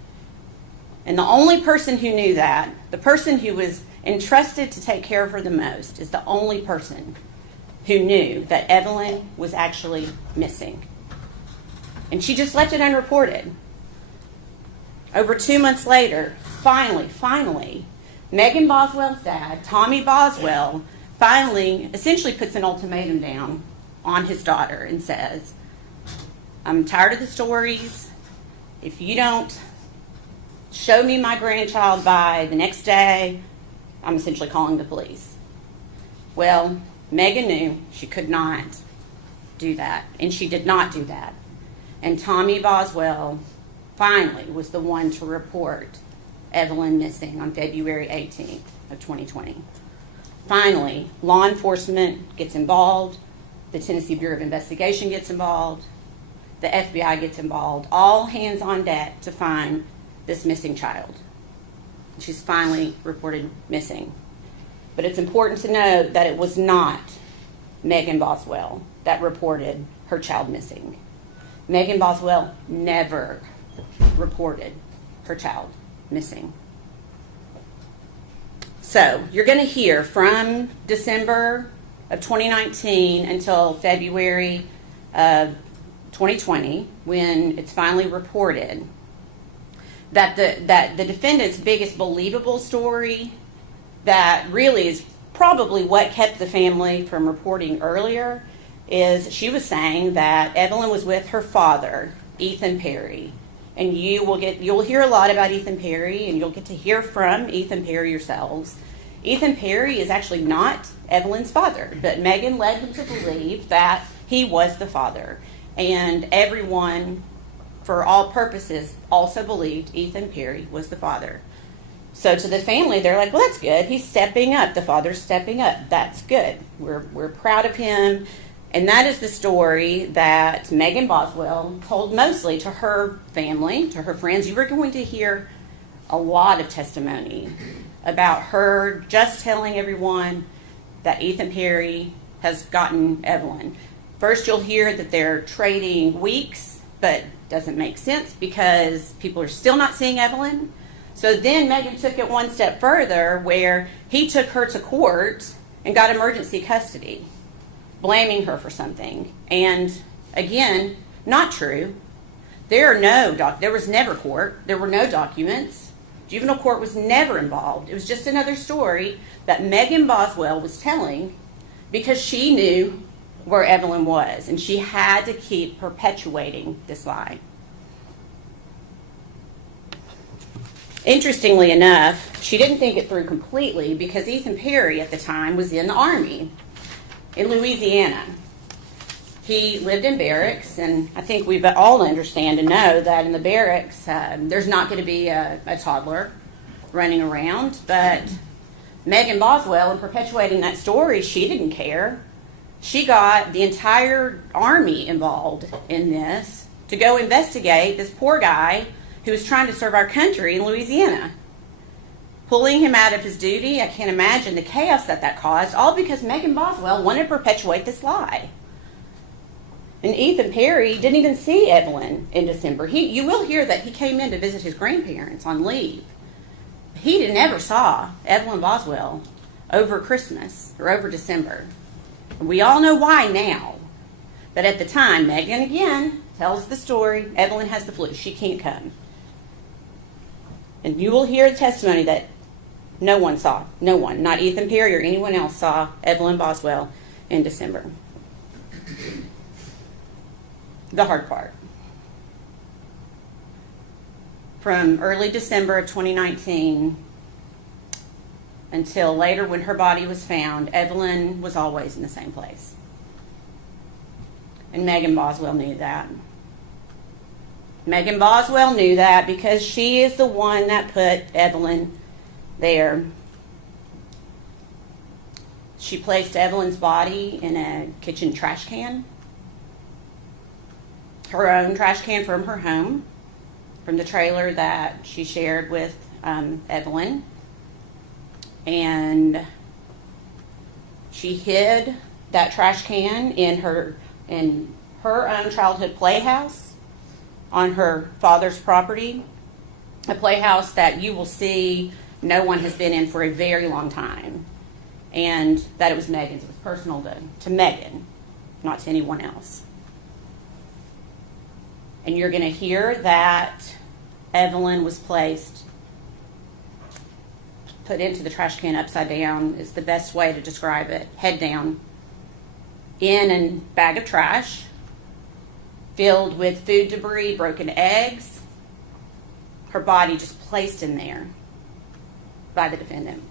And the only person who knew that, the person who was entrusted to take care of her the most, is the only person who knew that Evelyn was actually missing. And she just left it unreported. Over 2 months later, finally, Megan Boswell's dad, Tommy Boswell, finally essentially puts an ultimatum down on his daughter and says, I'm tired of the stories. If you don't show me my grandchild by the next day, I'm essentially calling the police. Well, Megan knew she could not do that, and she did not do that. And Tommy Boswell finally was the one to report Evelyn missing on February 18th of 2020. Finally, law enforcement gets involved, the Tennessee Bureau of Investigation gets involved, the FBI gets involved, all hands on deck to find this missing child. She's finally reported missing. But it's important to note that it was not Megan Boswell that reported her child missing. Megan Boswell never reported her child missing. So you're going to hear from December of 2019 until February of 2020, when it's finally reported, that the defendant's biggest believable story, that really is probably what kept the family from reporting earlier, is she was saying that Evelyn was with her father, Ethan Perry. And you'll hear a lot about Ethan Perry, and you'll get to hear from Ethan Perry yourselves. Ethan Perry is actually not Evelyn's father, but Megan led him to believe that he was the father. And everyone, for all purposes, also believed Ethan Perry was the father. So to the family, they're like, well, that's good. He's stepping up. The father's stepping up. That's good. We're proud of him. And that is the story that Megan Boswell told mostly to her family, to her friends. You were going to hear a lot of testimony about her just telling everyone that Ethan Perry has gotten Evelyn. First, you'll hear that they're trading weeks, but doesn't make sense because people are still not seeing Evelyn. So then Megan took it one step further, where he took her to court and got emergency custody, blaming her for something. And again, not true. There was never court. There were no documents. Juvenile court was never involved. It was just another story that Megan Boswell was telling because she knew where Evelyn was, and she had to keep perpetuating this lie. Interestingly enough, she didn't think it through completely because Ethan Perry at the time was in the Army in Louisiana. He lived in barracks, and I think we all understand and know that in the barracks there's not going to be a toddler running around. But Megan Boswell, in perpetuating that story, she didn't care. She got the entire Army involved in this to go investigate this poor guy who was trying to serve our country in Louisiana. Pulling him out of his duty, I can't imagine the chaos that caused, all because Megan Boswell wanted to perpetuate this lie. And Ethan Perry didn't even see Evelyn in December. You will hear that he came in to visit his grandparents on leave. He never saw Evelyn Boswell over Christmas or over December. And we all know why now. But at the time, Megan again tells the story, Evelyn has the flu, she can't come. And you will hear the testimony that no one, not Ethan Perry or anyone else, saw Evelyn Boswell in December. The hard part. From early December of 2019 until later when her body was found, Evelyn was always in the same place. And Megan Boswell knew that. Megan Boswell knew that because she is the one that put Evelyn there. She placed Evelyn's body in a kitchen trash can, her own trash can from her home, from the trailer that she shared with Evelyn. And she hid that trash can in her own childhood playhouse on her father's property, a playhouse that you will see no one has been in for a very long time, and that it was Megan's. It was personal to Megan, not to anyone else. And you're going to hear that Evelyn was put into the trash can upside down is the best way to describe it, head down, in a bag of trash filled with food debris, broken eggs, her body just placed in there by the defendant.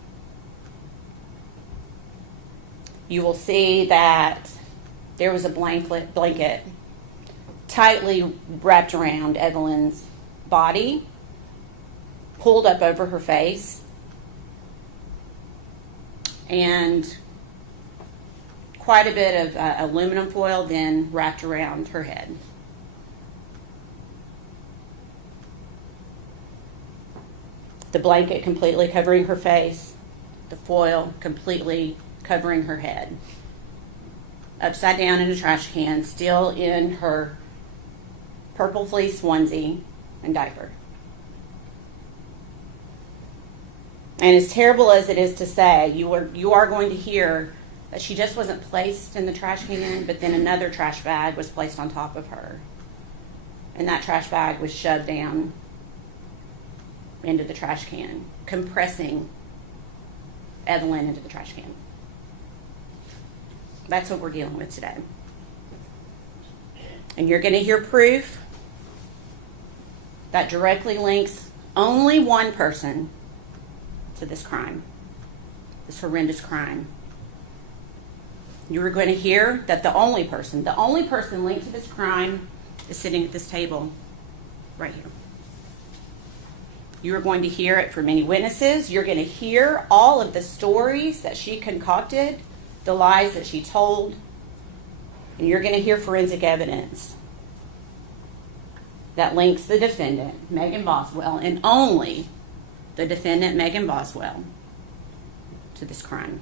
You will see that there was a blanket tightly wrapped around Evelyn's body, pulled up over her face, and quite a bit of aluminum foil then wrapped around her head. The blanket completely covering her face, the foil completely covering her head. Upside down in a trash can, still in her purple fleece onesie and diaper. And as terrible as it is to say, you are going to hear that she just wasn't placed in the trash can, but then another trash bag was placed on top of her. And that trash bag was shoved down into the trash can, compressing Evelyn into the trash can. That's what we're dealing with today. And you're going to hear proof that directly links only one person to this crime, this horrendous crime. You are going to hear that the only person linked to this crime is sitting at this table right here. You are going to hear it from many witnesses. You're going to hear all of the stories that she concocted, the lies that she told, and you're going to hear forensic evidence that links the defendant, Megan Boswell, and only the defendant, Megan Boswell, to this crime.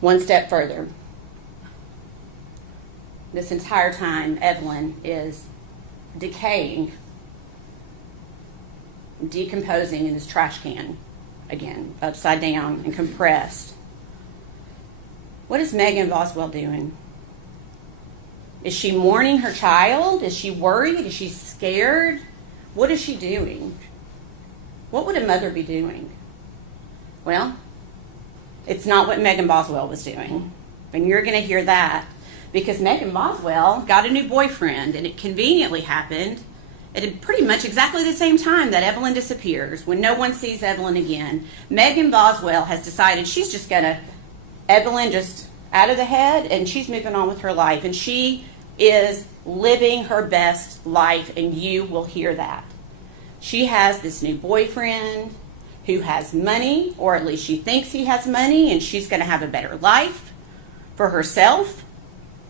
One step further. This entire time, Evelyn is decaying, decomposing in this trash can, again, upside down and compressed. What is Megan Boswell doing? Is she mourning her child? Is she worried? Is she scared? What is she doing? What would a mother be doing? Well, it's not what Megan Boswell was doing. And you're going to hear that because Megan Boswell got a new boyfriend, and it conveniently happened at pretty much exactly the same time that Evelyn disappears. When no one sees Evelyn again, Megan Boswell has decided she's just going to, Evelyn just out of the head, and she's moving on with her life. And she is living her best life, and you will hear that. She has this new boyfriend who has money, or at least she thinks he has money, and she's going to have a better life for herself.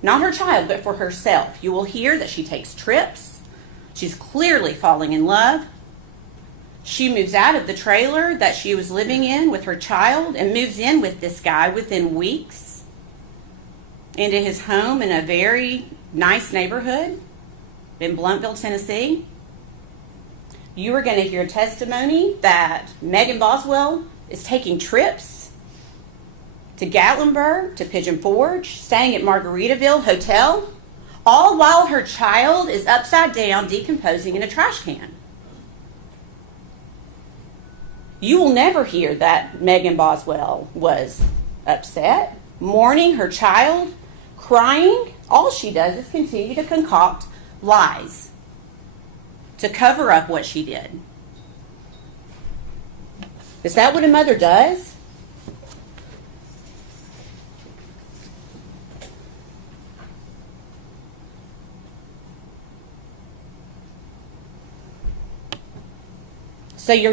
Not her child, but for herself. You will hear that she takes trips. She's clearly falling in love. She moves out of the trailer that she was living in with her child and moves in with this guy within weeks into his home in a very nice neighborhood in Blunteville, Tennessee. You are going to hear testimony that Megan Boswell is taking trips to Gatlinburg, to Pigeon Forge, staying at Margaritaville Hotel, all while her child is upside down, decomposing in a trash can. You will never hear that Megan Boswell was upset, mourning her child, crying. All she does is continue to concoct lies to cover up what she did. Is that what a mother does? So you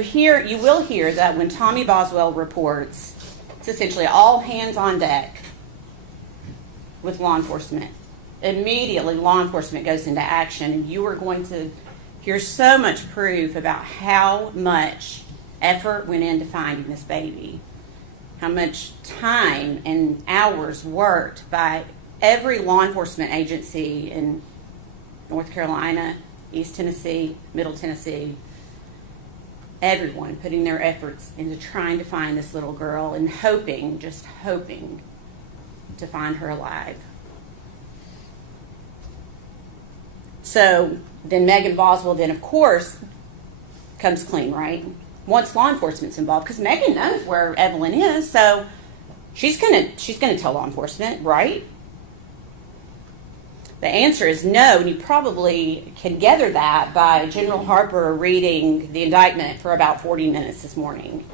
will hear that when Tommy Boswell reports, it's essentially all hands on deck with law enforcement. Immediately, law enforcement goes into action, and you are going to hear so much proof about how much effort went into finding this baby, how much time and hours worked by every law enforcement agency in North Carolina, East Tennessee, Middle Tennessee, everyone putting their efforts into trying to find this little girl and hoping, just hoping, to find her alive. So then Megan Boswell then, of course, comes clean, right? Once law enforcement's involved, because Megan knows where Evelyn is, so she's gonna tell law enforcement, right? The answer is no, and you probably can gather that by General Harper reading the indictment for about 40 minutes this morning.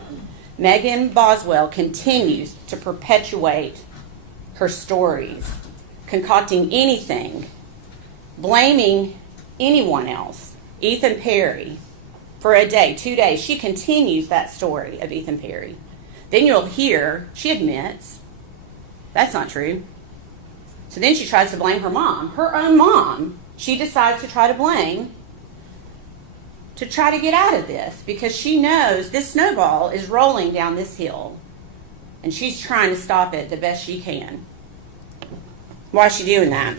Megan Boswell continues to perpetuate her stories, concocting anything, blaming anyone else, Ethan Perry, for a day, 2 days. She continues that story of Ethan Perry. Then you'll hear she admits that's not true. So then she tries to blame her mom, her own mom. She decides to try to blame to try to get out of this because she knows this snowball is rolling down this hill and she's trying to stop it the best she can. Why is she doing that?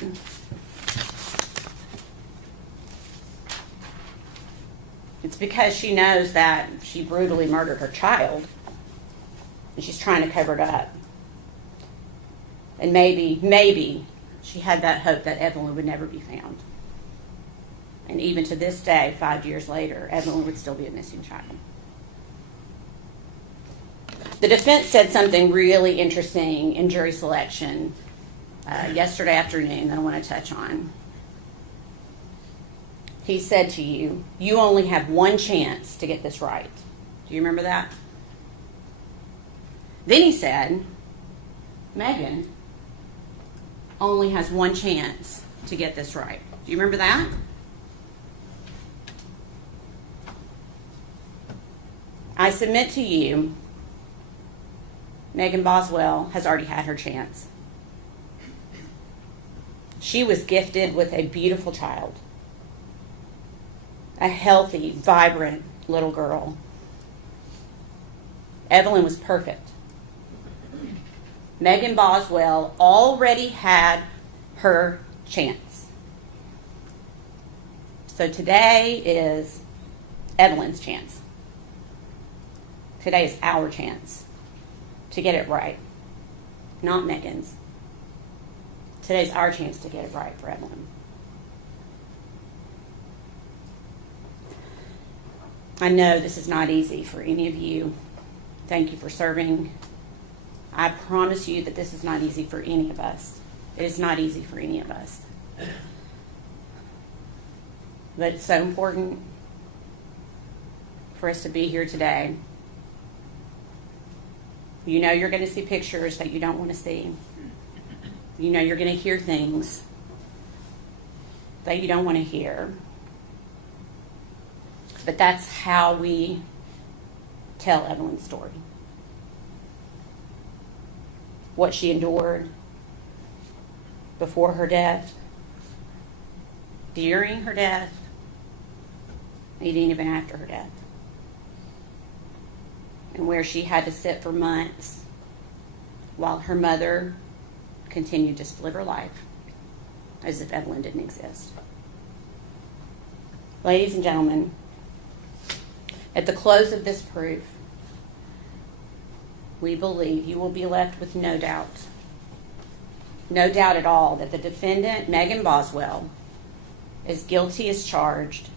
It's because she knows that she brutally murdered her child and she's trying to cover it up. And maybe she had that hope that Evelyn would never be found. And even to this day, 5 years later, Evelyn would still be a missing child. The defense said something really interesting in jury selection yesterday afternoon that I want to touch on. He said to you, you only have one chance to get this right. Do you remember that? Then he said, Megan only has one chance to get this right. Do you remember that? I submit to you, Megan Boswell has already had her chance. She was gifted with a beautiful child, a healthy, vibrant little girl. Evelyn was perfect. Megan Boswell already had her chance. So today is Evelyn's chance. Today is our chance to get it right, not Megan's. Today's our chance to get it right for Evelyn. I know this is not easy for any of you. Thank you for serving. I promise you that this is not easy for any of us. It is not easy for any of us. But it's so important for us to be here today. You know you're going to see pictures that you don't want to see. You know you're going to hear things that you don't want to hear. But that's how we tell Evelyn's story. What she endured before her death, during her death, and even after her death. And where she had to sit for months while her mother continued just to live her life as if Evelyn didn't exist. Ladies and gentlemen, at the close of this proof, we believe you will be left with no doubt at all that the defendant, Megan Boswell, is guilty as charged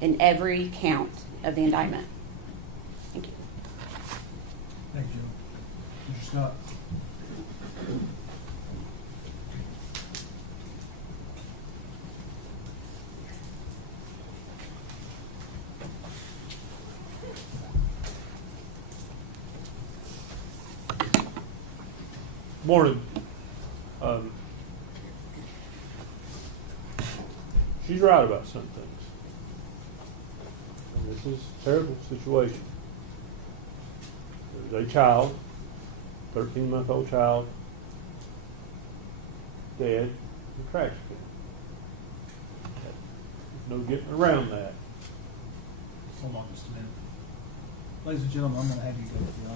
in every count of the indictment. Thank you. Thank you. Mr. Scott. Morning. She's right about some things. This is a terrible situation. There's a child, 13-month-old child, dead in a trash can. There's no getting around that. Hold on just a minute. Ladies and gentlemen, I'm gonna have you go with the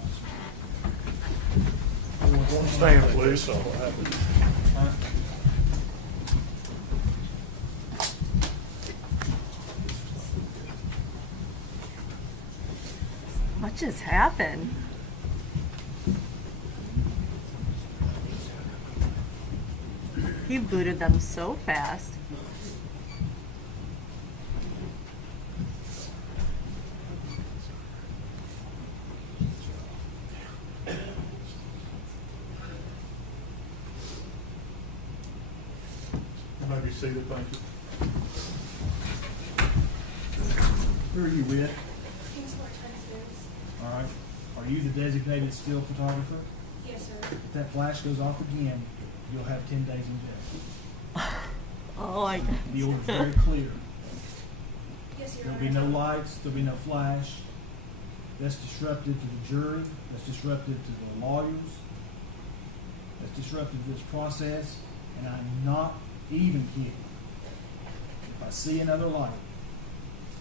officer. Stand, please, so what happens. All right. What just happened? He booted them so fast. You may be seated, thank you. Who are you with? All right. Are you the designated still photographer? Yes, sir. If that flash goes off again, you'll have 10 days in jail. Oh my God. The order's very clear. Yes, Your There'll Honor. be no lights, there'll be no flash. That's disruptive to the jury, that's disruptive to the lawyers, that's disruptive to this process, and I'm not even kidding. If I see another light,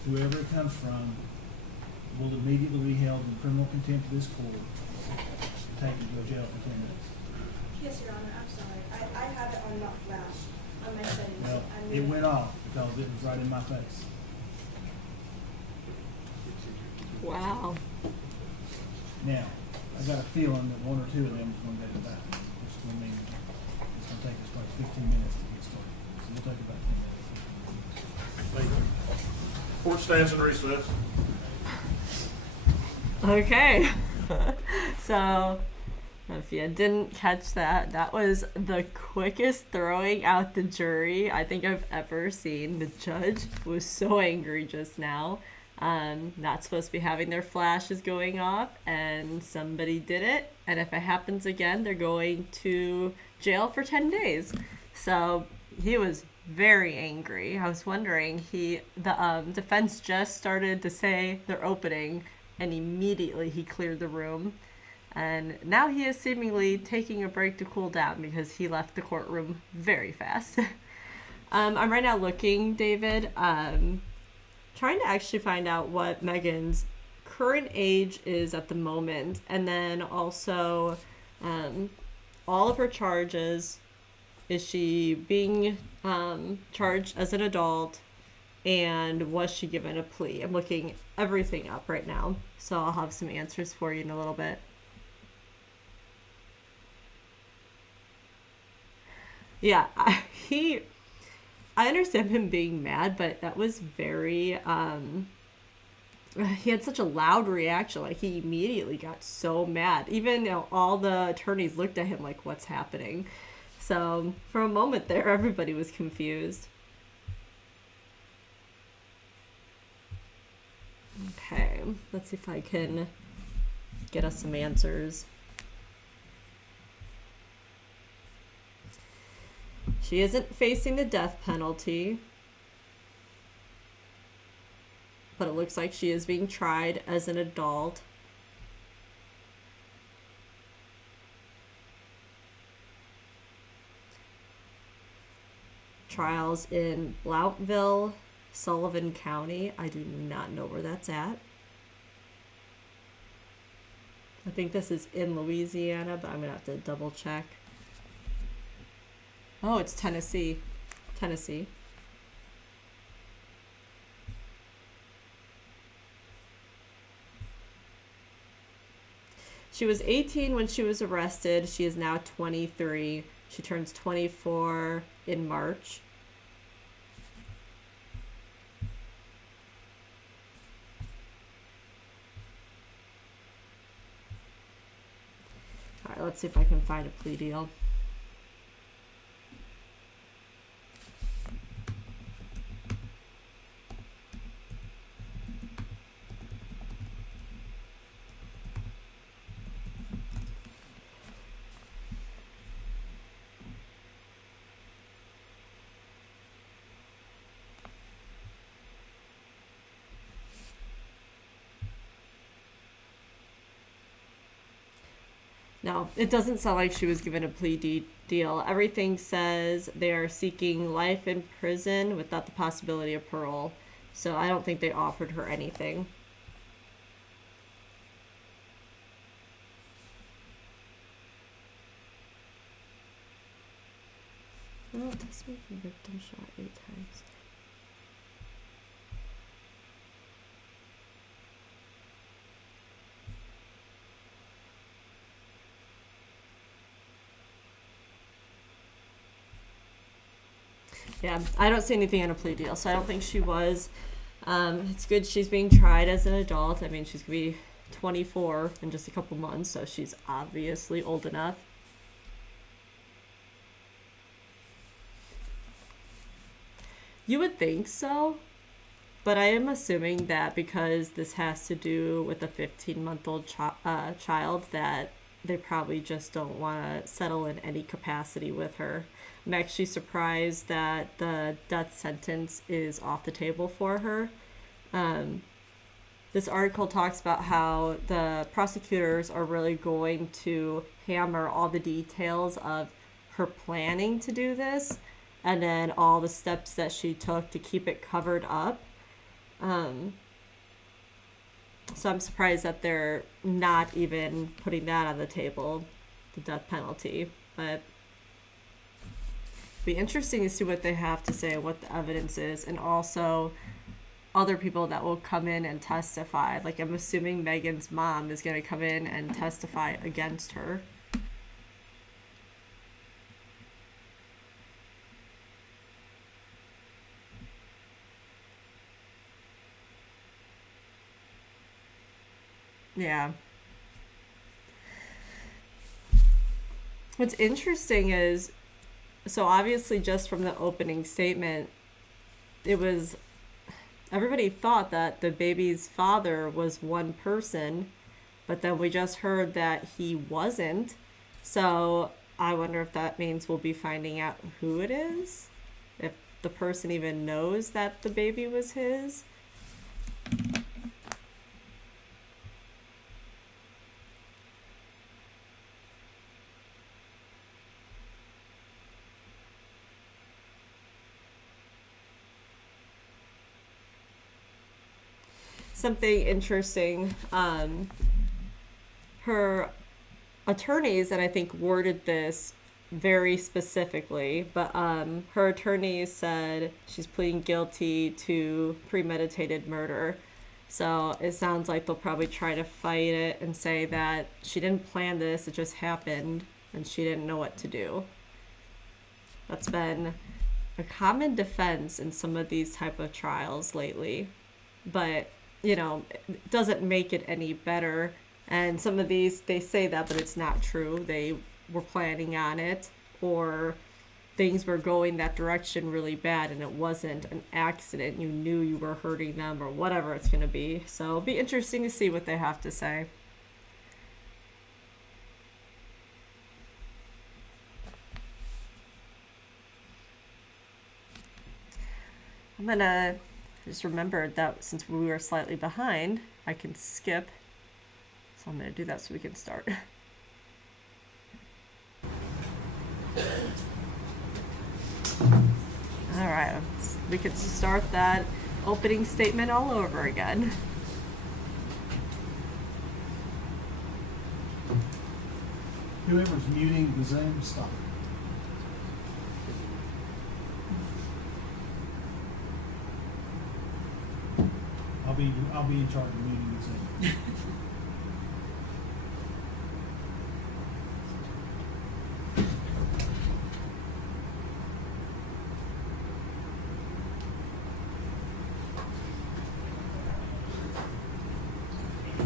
whoever it comes from will immediately be held in criminal contempt of this court and taken to jail for 10 days. Yes, Your Honor, I'm sorry. I have it on not flash on my settings. Well, I it mean- went off because it was right in my face. Wow. Now, I got a feeling that one or two of them is going to go to the bathroom, which will mean it's going to take us probably 15 minutes to get started. So we'll take about 10 minutes. Thank you. Court stands in recess. Okay. So, if you didn't catch that, that was the quickest throwing out the jury I think I've ever seen. The judge was so angry just now. Not supposed to be having their flashes going off, and somebody did it. And if it happens again, they're going to jail for 10 days. So he was very angry. I was wondering, the defense just started to say they're opening, and immediately he cleared the room. And now he is seemingly taking a break to cool down because he left the courtroom very fast. I'm right now looking, David, trying to actually find out what Megan's current age is at the moment, and then also all of her charges. Is she being charged as an adult, and was she given a plea? I'm looking everything up right now, so I'll have some answers for you in a little bit. Yeah, I understand him being mad, but that was very, he had such a loud reaction. Like, he immediately got so mad. Even, all the attorneys looked at him like, what's happening? So, for a moment there, everybody was confused. Okay, let's see if I can get us some answers. She isn't facing the death penalty, but it looks like she is being tried as an adult. Trials in Blountville, Sullivan County. I do not know where that's at. I think this is in Louisiana, but I'm gonna have to double check. Oh, it's Tennessee. Tennessee. She was 18 when she was arrested. She is now 23. She turns 24 in March. All right, let's see if I can find a plea deal. No, it doesn't sound like she was given a deal. Everything says they are seeking life in prison without the possibility of parole. So I don't think they offered her anything. Well, testimony from victim shot 8 times. Yeah, I don't see anything in a plea deal, so I don't think she was. It's good she's being tried as an adult. I mean, she's gonna be 24 in just a couple months, so she's obviously old enough. You would think so, but I am assuming that because this has to do with a 15-month-old child, that they probably just don't want to settle in any capacity with her. I'm actually surprised that the death sentence is off the table for her. This article talks about how the prosecutors are really going to hammer all the details of her planning to do this, and then all the steps that she took to keep it covered up. So I'm surprised that they're not even putting that on the table, the death penalty. But it'd be interesting to see what they have to say, what the evidence is, and also other people that will come in and testify. Like, I'm assuming Megan's mom is going to come in and testify against her. Yeah. What's interesting is, so obviously just from the opening statement, it was, everybody thought that the baby's father was one person, but then we just heard that he wasn't. So I wonder if that means we'll be finding out who it is, if the person even knows that the baby was his. Something interesting, her attorneys, and I think worded this very specifically, but her attorneys said she's pleading guilty to premeditated murder. So it sounds like they'll probably try to fight it and say that she didn't plan this, it just happened, and she didn't know what to do. That's been a common defense in some of these type of trials lately, but you know, it doesn't make it any better. And some of these, they say that, but it's not true. They were planning on it, or things were going that direction really bad and it wasn't an accident. You knew you were hurting them, or whatever it's going to be. So it'll be interesting to see what they have to say. I'm going to just remembered that since we were slightly behind, I can skip. So I'm going to do that so we can start. All right, we could start that opening statement all over again. Whoever's muting the Zoom, stop. I'll be in charge of muting the Zoom.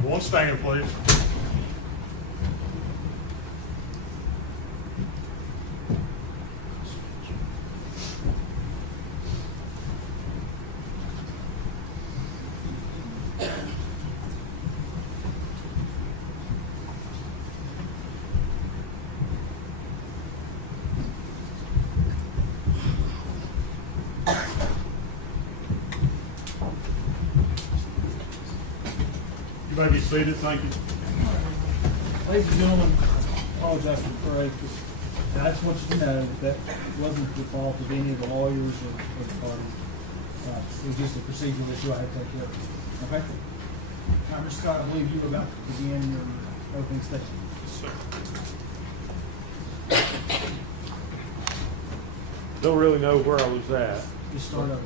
One stand, please. You may be seated, thank you. Ladies and gentlemen, apologize for the parade, and I just want you to know that wasn't the fault of any of the lawyers or the parties. It was just a procedural issue I had to take care of. Okay? Now, Mr. Scott, I believe you were about to begin your opening statement. Don't really know where I was at. Just start over.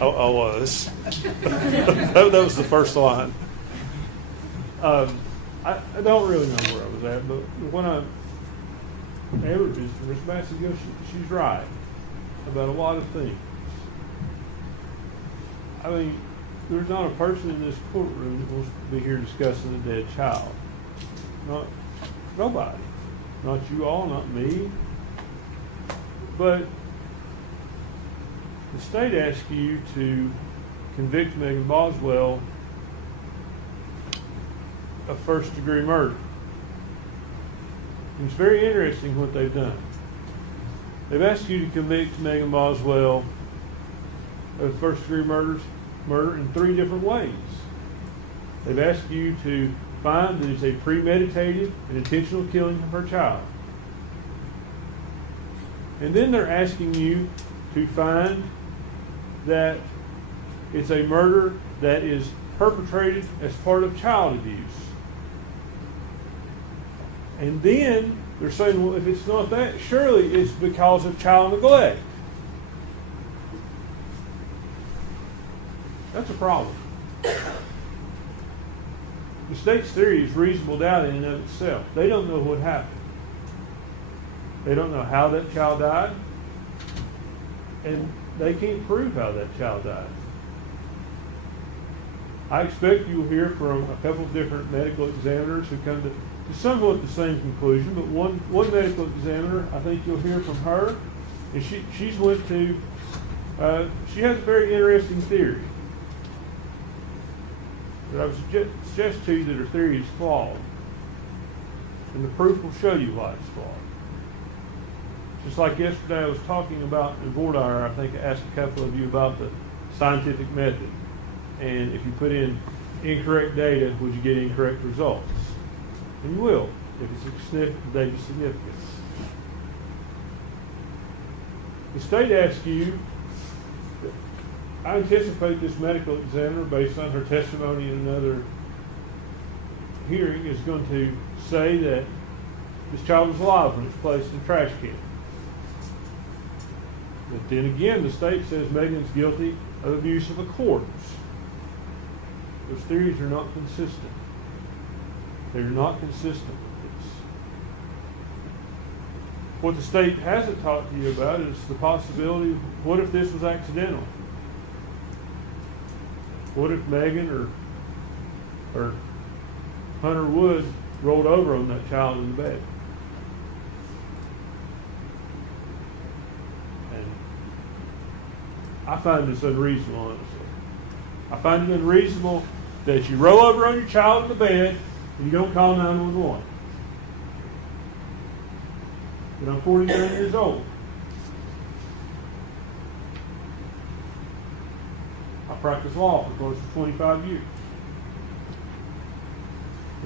I was. that was the first line. I don't really know where I was at, but when Miss Massey, she's right about a lot of things. I mean, there's not a person in this courtroom that wants to be here discussing a dead child. Nobody. Not you all, not me. But the state asks you to convict Megan Boswell of first-degree murder. And it's very interesting what they've done. They've asked you to convict Megan Boswell of first-degree murder in 3 different ways. They've asked you to find that it's a premeditated and intentional killing of her child. And then they're asking you to find that it's a murder that is perpetrated as part of child abuse. And then they're saying, well, if it's not that, surely it's because of child neglect. That's a problem. The state's theory is reasonable doubt in and of itself. They don't know what happened. They don't know how that child died, and they can't prove how that child died. I expect you'll hear from a couple of different medical examiners who come to somewhat the same conclusion, but one medical examiner, I think you'll hear from her, and she has a very interesting theory. But I would suggest to you that her theory is flawed, and the proof will show you why it's flawed. Just like yesterday I was talking about in board hour, I think I asked a couple of you about the scientific method. And if you put in incorrect data, would you get incorrect results? And you will, if it's data significance. The state asks you, I anticipate this medical examiner, based on her testimony in another hearing, is going to say that this child was alive when it was placed in a trash can. But then again, the state says Megan's guilty of abuse of a corpse. Those theories are not consistent. They're not consistent with this. What the state hasn't talked to you about is the possibility, what if this was accidental? What if Megan or Hunter Wood rolled over on that child in the bed? And I find this unreasonable, honestly. I find it unreasonable that you roll over on your child in the bed and you don't call 911. But I'm 49 years old. I practiced law for close to 25 years.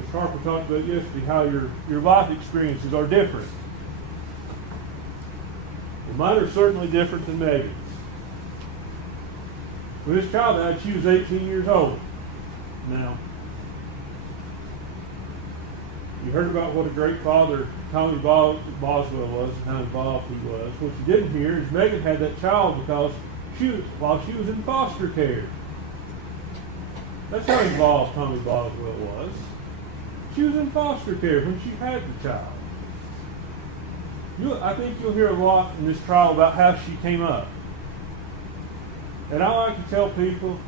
Mr. Harper talked about yesterday how your life experiences are different. Well, mine are certainly different than Megan's. When this child died, she was 18 years old. Now, you heard about what a great father Tommy Boswell was and how involved he was. What you didn't hear is Megan had that child because while she was in foster care. That's how involved Tommy Boswell was. She was in foster care when she had the child. I think you'll hear a lot in this trial about how she came up. And I like to tell people,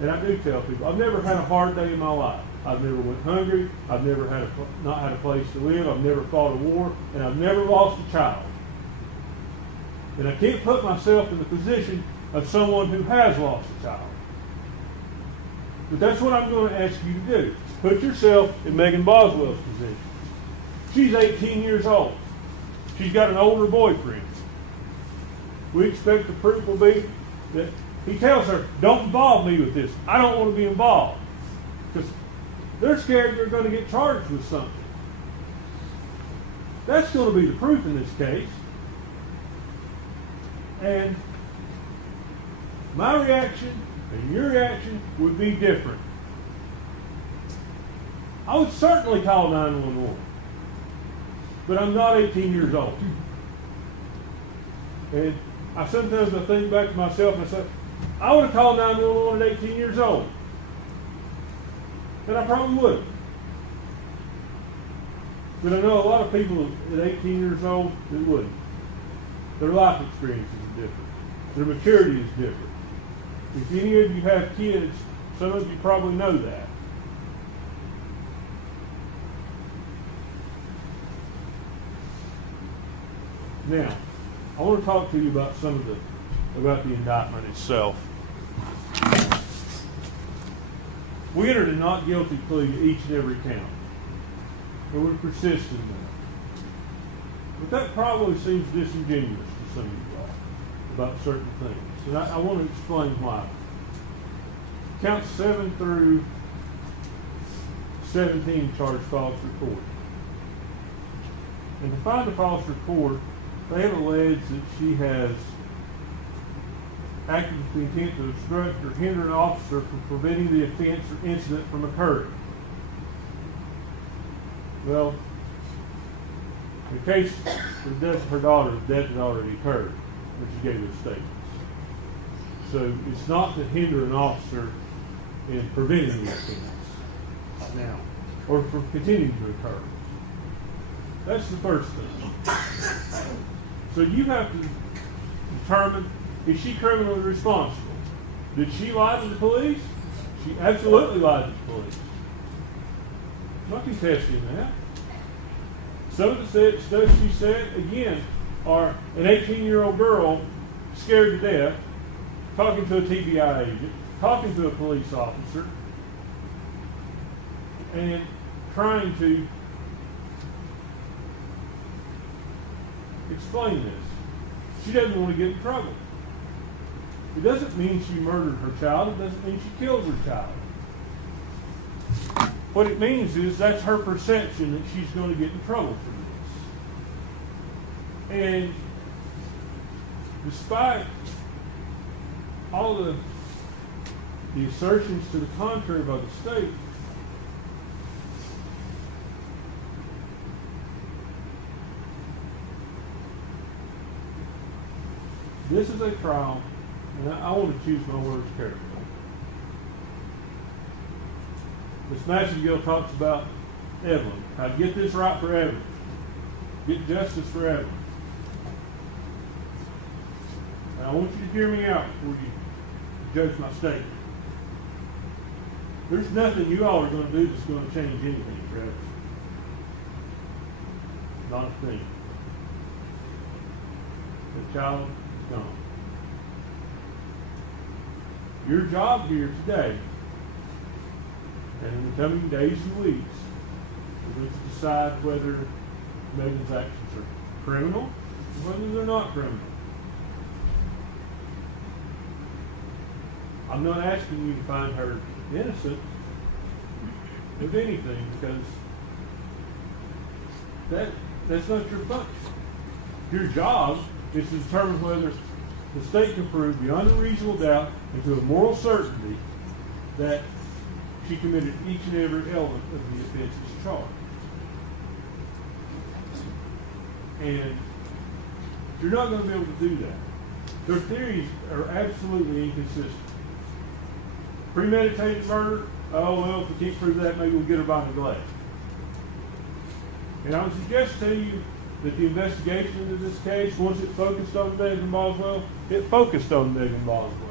and I do tell people, I've never had a hard day in my life. I've never went hungry. I've never not had a place to live. I've never fought a war, and I've never lost a child. And I can't put myself in the position of someone who has lost a child. But that's what I'm going to ask you to do. Put yourself in Megan Boswell's position. She's 18 years old. She's got an older boyfriend. We expect the proof will be that he tells her, don't involve me with this. I don't want to be involved. Because they're scared you're going to get charged with something. That's going to be the proof in this case. And my reaction and your reaction would be different. I would certainly call 911. But I'm not 18 years old. And sometimes I think back to myself and I say, I would have called 911 at 18 years old. And I probably would. But I know a lot of people at 18 years old that wouldn't. Their life experience is different. Their maturity is different. If any of you have kids, some of you probably know that. Now, I want to talk to you about about the indictment itself. We entered a not guilty plea to each and every count. And we persist in that. But that probably seems disingenuous to some of you all about certain things. And I want to explain why. Counts 7 through 17 charge false report. And to find a false report, they have alleged that she has acted with the intent to obstruct or hinder an officer from preventing the offense or incident from occurring. Well, in the case of the death of her daughter, the death had already occurred when she gave those statements. So it's not to hinder an officer in preventing the offense now, or from continuing to occur. That's the first thing. So you have to determine, is she criminally responsible? Did she lie to the police? She absolutely lied to the police. I'm not contesting that. Some of the stuff she said, again, are an 18-year-old girl scared to death, talking to a TBI agent, talking to a police officer, and trying to explain this. She doesn't want to get in trouble. It doesn't mean she murdered her child. It doesn't mean she killed her child. What it means is that's her perception that she's going to get in trouble for this. And despite all the assertions to the contrary by the state, this is a trial, and I want to choose my words carefully. Ms. Massengill talks about Evelyn. How to get this right for Evelyn. Get justice for Evelyn. And I want you to hear me out before you judge my statement. There's nothing you all are going to do that's going to change anything for Evelyn. Not a thing. The child is gone. Your job here today, and in the coming days and weeks, is going to decide whether Megan's actions are criminal or whether they're not criminal. I'm not asking you to find her innocent of anything, because that's not your function. Your job is to determine whether the state can prove beyond a reasonable doubt and to a moral certainty that she committed each and every element of the offenses charged. And you're not going to be able to do that. Their theories are absolutely inconsistent. Premeditated murder, oh well, if we can't prove that, maybe we'll get her by neglect. And I would suggest to you that the investigation into this case, once it focused on Megan Boswell, it focused on Megan Boswell.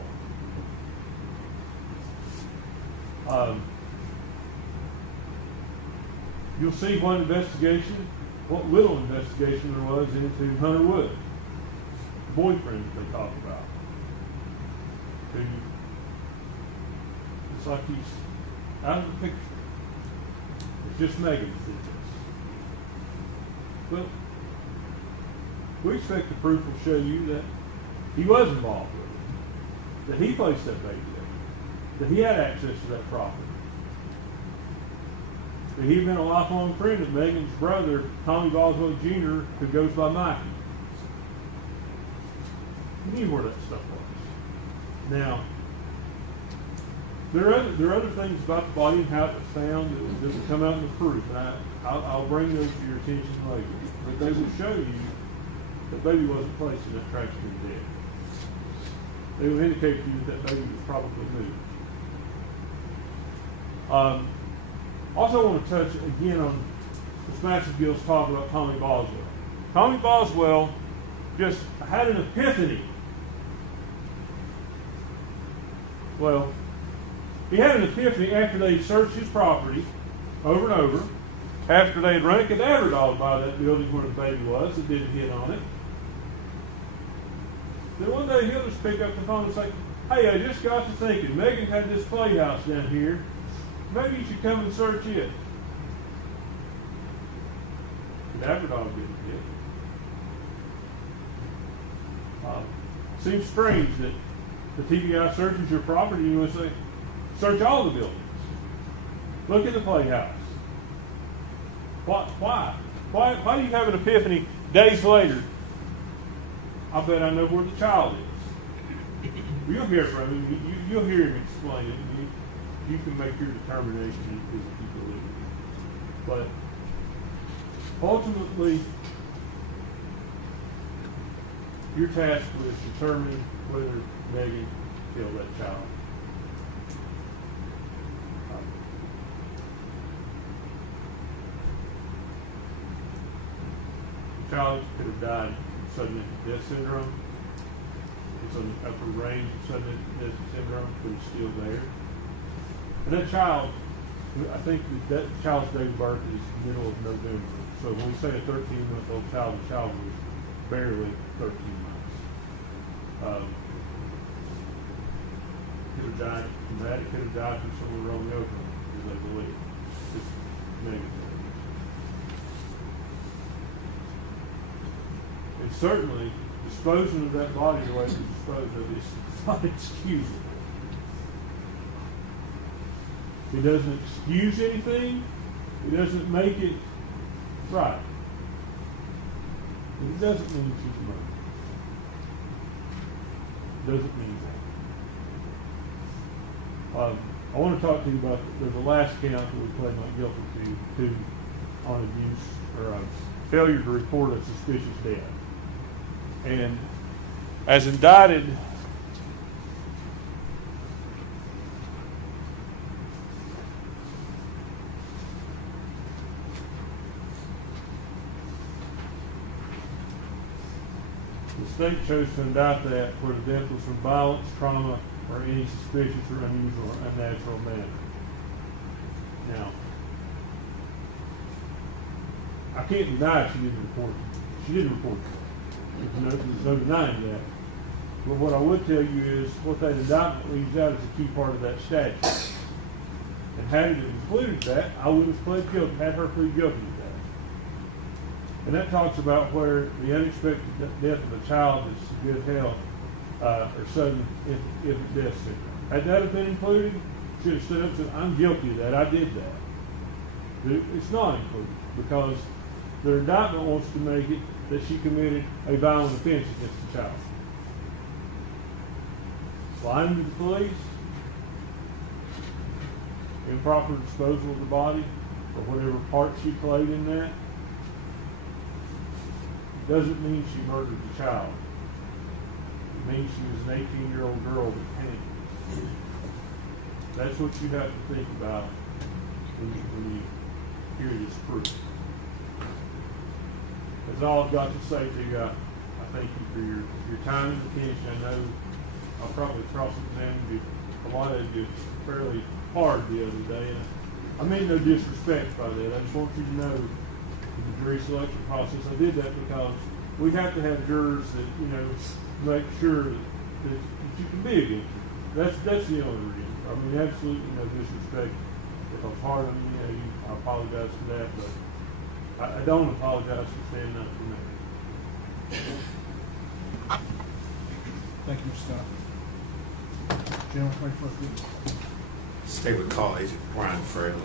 You'll see what little investigation there was into Hunter Wood, the boyfriend that they talk about. It's like he's out of the picture. It's just Megan that did this. But we expect the proof will show you that he was involved with it, that he placed that baby there, that he had access to that property. that he'd been a lifelong friend of Megan's brother, Tommy Boswell Jr., who goes by Mikey. He knew where that stuff was. Now, there are other things about the body and how it was found that will come out in the proof, and I'll bring those to your attention later. But they will show you that baby wasn't placed in that trash bin dead. They will indicate to you that baby was probably moved. Also, I want to touch again on this massive Gill's talk about Tommy Boswell. Tommy Boswell just had an epiphany. Well, he had an epiphany after they searched his property over and over, after they had run a cadaver dog by that building where the baby was that didn't hit on it. Then one day he'll just pick up the phone and say, "Hey, I just got to thinking, Megan had this playhouse down here. Maybe you should come and search it." Cadaver dog didn't hit. Seems strange that the TBI searches your property and you would say, search all the buildings. Look at the playhouse. Why? Why do you have an epiphany days later? I bet I know where the child is. You'll hear from him. You'll hear him explain it. You can make your determination if you believe it. But ultimately, your task was determining whether Megan killed that child. The child could have died of sudden death syndrome. It's on the upper range of sudden death syndrome, but it's still there. And that child, I think that child's date of birth is the middle of November. So when we say a 13-month-old child, the child was barely 13 months. Could have died from that. It could have died from someone rolling over him, as they believe. Just negative. And certainly, disposing of that body the way it was disposed of is not excusable. It doesn't excuse anything. It doesn't make it right. It doesn't mean she's murdered. It doesn't mean that. I want to talk to you about, there's a last count that we pled not guilty to on abuse or failure to report a suspicious death. And as indicted, the state chose to indict that where the death was from violence, trauma, or any suspicious or unusual or unnatural manner. Now, I can't deny she didn't report it. She didn't report it. There's no denying that. But what I would tell you is what that indictment leaves out is a key part of that statute. And had it included that, I would have pled guilty, had her plead guilty to that. And that talks about where the unexpected death of a child is severe health or sudden infant death syndrome. Had that have been included, should have stood up and said, "I'm guilty of that. I did that." It's not included because the indictment wants to make it that she committed a violent offense against the child. Lying to the police, improper disposal of the body, or whatever part she played in that, doesn't mean she murdered the child. It means she was an 18-year-old girl that panicked. That's what you have to think about when you hear this proof. That's all I've got to say to you. I thank you for your time and attention. I know I'll probably cross-examine you a lot of you fairly hard the other day. And I mean no disrespect by that. I just want you to know the jury selection process. I did that because we have to have jurors that, make sure that you can be a good juror. That's the only reason. I mean, absolutely no disrespect. If I was hard on you, I apologize for that, but I don't apologize for standing up for me. Thank you, Mr. Scott. General 21st witness. Stay with call agent Brian Fraley.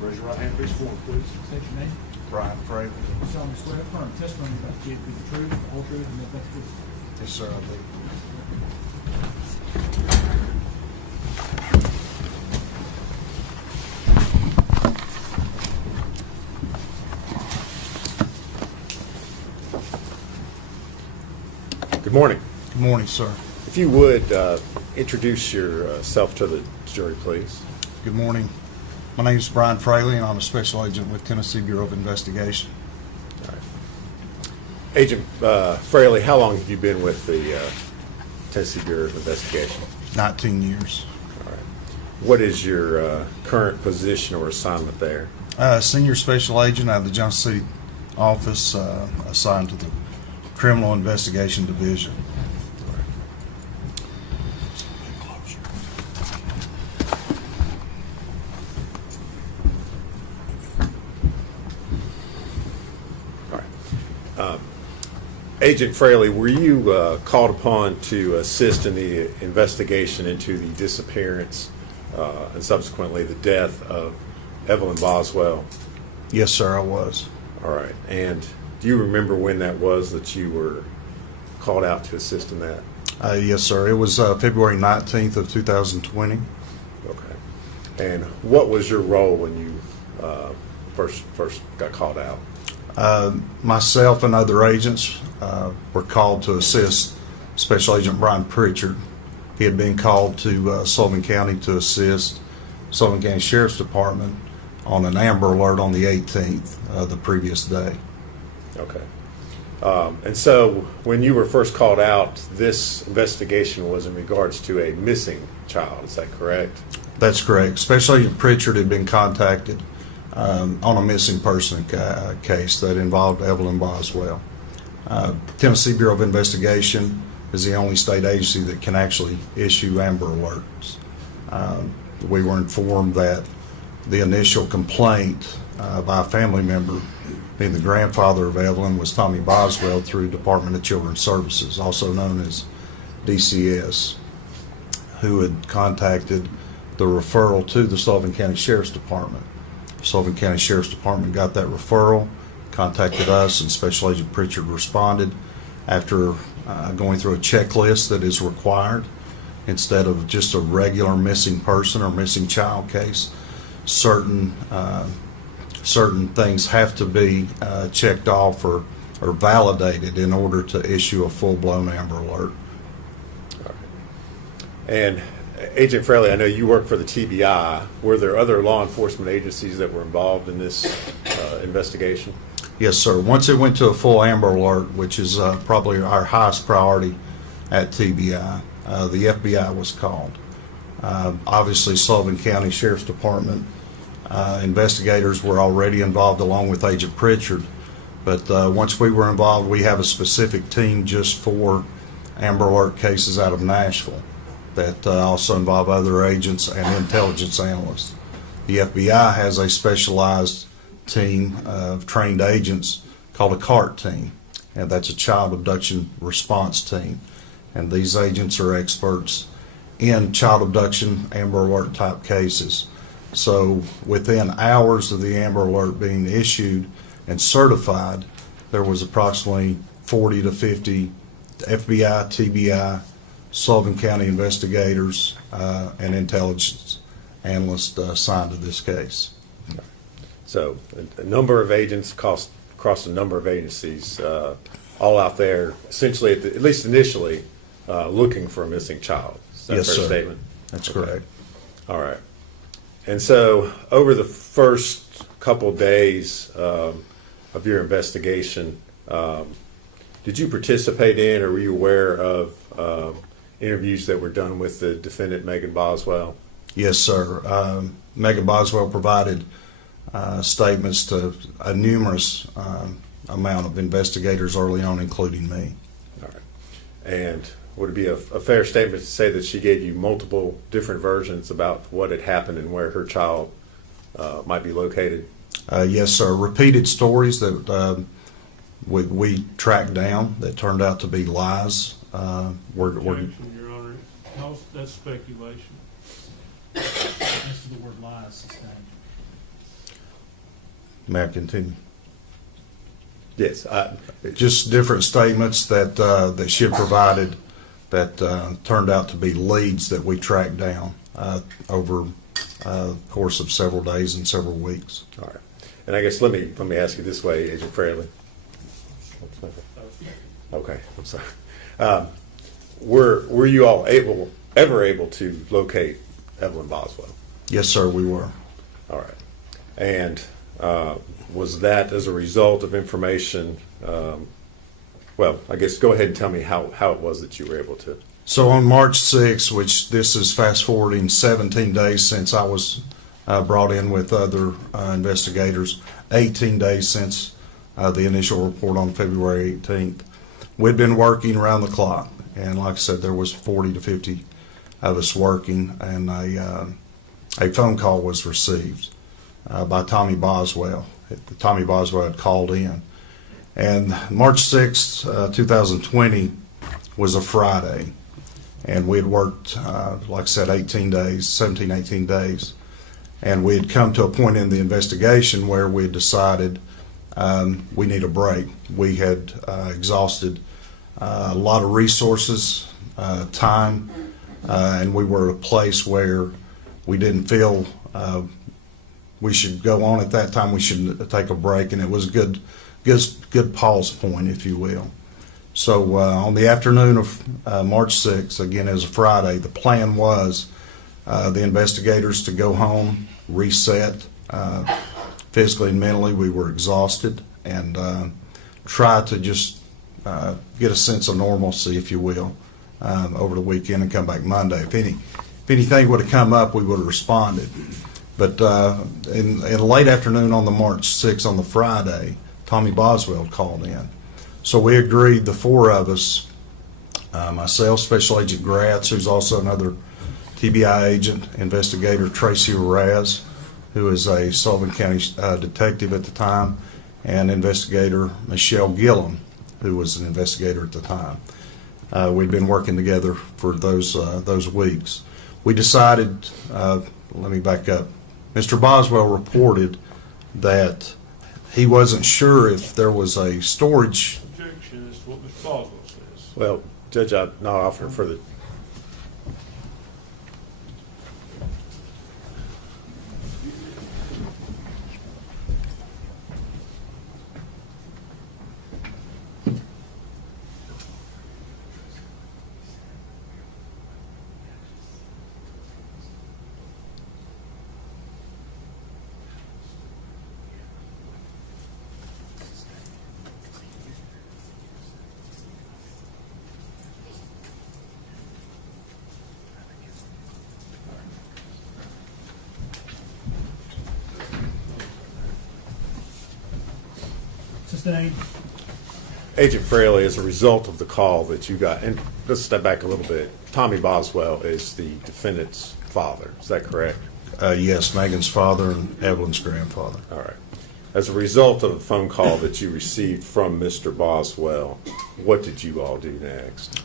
Raise your right hand, please, forward, please. State your name. Brian Fraley. Solemnly swear affirm testimony about to give you the truth, the whole truth, and nothing but the truth. Yes, sir, I do. Good morning. Good morning, sir. If you would introduce yourself to the jury, please. Good morning. My name is Brian Fraley, and I'm a special agent with Tennessee Bureau of Investigation. Agent Fraley, how long have you been with the Tennessee Bureau of Investigation? 19 years. All right. What is your current position or assignment there? Senior special agent out of the Johnson City office, assigned to the Criminal Investigation Division. All right. Agent Fraley, were you called upon to assist in the investigation into the disappearance and subsequently the death of Evelyn Boswell? Yes, sir, I was. All right. And do you remember when that was that you were called out to assist in that? Yes, sir. It was February 19th of 2020. Okay. And what was your role when you first got called out? Myself and other agents were called to assist Special Agent Brian Pritchard. He had been called to Sullivan County to assist Sullivan County Sheriff's Department on an Amber Alert on the 18th, the previous day. Okay. And so when you were first called out, this investigation was in regards to a missing child. Is that correct? That's correct. Special Agent Pritchard had been contacted on a missing person case that involved Evelyn Boswell. Tennessee Bureau of Investigation is the only state agency that can actually issue Amber Alerts. We were informed that the initial complaint by a family member, being the grandfather of Evelyn, was Tommy Boswell through Department of Children's Services, also known as DCS, who had contacted the referral to the Sullivan County Sheriff's Department. Sullivan County Sheriff's Department got that referral, contacted us, and Special Agent Pritchard responded after going through a checklist that is required. Instead of just a regular missing person or missing child case, certain things have to be checked off or validated in order to issue a full-blown Amber Alert. All right. And Agent Fraley, I know you work for the TBI. Were there other law enforcement agencies that were involved in this investigation? Yes, sir. Once it went to a full Amber Alert, which is probably our highest priority at TBI, the FBI was called. Obviously, Sullivan County Sheriff's Department investigators were already involved along with Agent Pritchard, but once we were involved, we have a specific team just for Amber Alert cases out of Nashville that also involve other agents and intelligence analysts. The FBI has a specialized team of trained agents called a CART team, and that's a child abduction response team. And these agents are experts in child abduction, Amber Alert type cases. So within hours of the Amber Alert being issued and certified, there was approximately 40 to 50 FBI, TBI, Sullivan County investigators, and intelligence analysts assigned to this case. So a number of agents across a number of agencies, all out there, essentially, at least initially, looking for a missing child. Is that Yes, a fair sir. statement? That's Okay. correct. All right. And so over the first couple days of your investigation, Did you participate in, or were you aware of interviews that were done with the defendant, Megan Boswell? Yes, sir. Megan Boswell provided statements to a numerous amount of investigators early on, including me. All right. And would it be a fair statement to say that she gave you multiple different versions about what had happened and where her child might be located? Yes, sir. Repeated stories that we tracked down that turned out to be lies. Objection, Your Honor. That's speculation. This is the word lies sustained. May I continue? Yes. Just different statements that she had provided that turned out to be leads that we tracked down over the course of several days and several weeks. All right. And I guess let me ask you this way, Agent Fraley. Okay, I'm sorry. Were you all ever able to locate Evelyn Boswell? Yes, sir, we were. All right. And was that as a result of information? Well, I guess go ahead and tell me how it was that you were able to. So on March 6th, which this is fast forwarding 17 days since I was brought in with other investigators, 18 days since the initial report on February 18th. We'd been working around the clock, and like I said, there was 40 to 50 of us working, and a phone call was received by Tommy Boswell. Tommy Boswell had called in. And March 6th, 2020 was a Friday, and we had worked, like I said, 18 days, and we had come to a point in the investigation where we had decided we need a break. We had exhausted a lot of resources, time, and we were at a place where we didn't feel we should go on at that time. We should take a break, and it was a good pause point, if you will. So on the afternoon of March 6th, again as a Friday, the plan was the investigators to go home, reset physically and mentally. We were exhausted, and try to just get a sense of normalcy, if you will, over the weekend and come back Monday. If anything would have come up, we would have responded. But in late afternoon on the March 6th, on the Friday, Tommy Boswell called in. So we agreed, the four of us, myself, Special Agent Gratz, who's also another TBI agent, investigator Tracy Raz, who is a Sullivan County detective at the time, and investigator Michelle Gillum, who was an investigator at the time. We'd been working together for those weeks. We decided, let me back up. Mr. Boswell reported that he wasn't sure if there was a storage. Objection is what Mr. Boswell says. Well, Judge, I'm not offering further. Sustained. Agent Fraley, as a result of the call that you got, and let's step back a little bit, Tommy Boswell is the defendant's father, is that correct? Yes, Megan's father and Evelyn's grandfather. All right. As a result of the phone call that you received from Mr. Boswell, what did you all do next?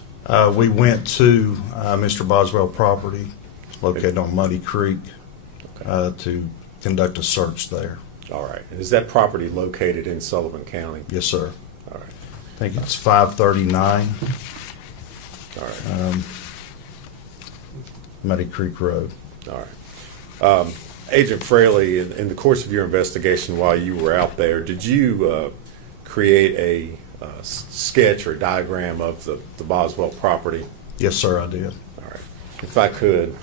We went to Mr. Boswell property located on Muddy Creek to conduct a search there. All right. And is that property located in Sullivan County? Yes, sir. All right. I think it's 539 All right. Muddy Creek Road. All right. Agent Fraley, in the course of your investigation while you were out there, did you create a sketch or diagram of the Boswell property? Yes, sir, I did. All right. If I could,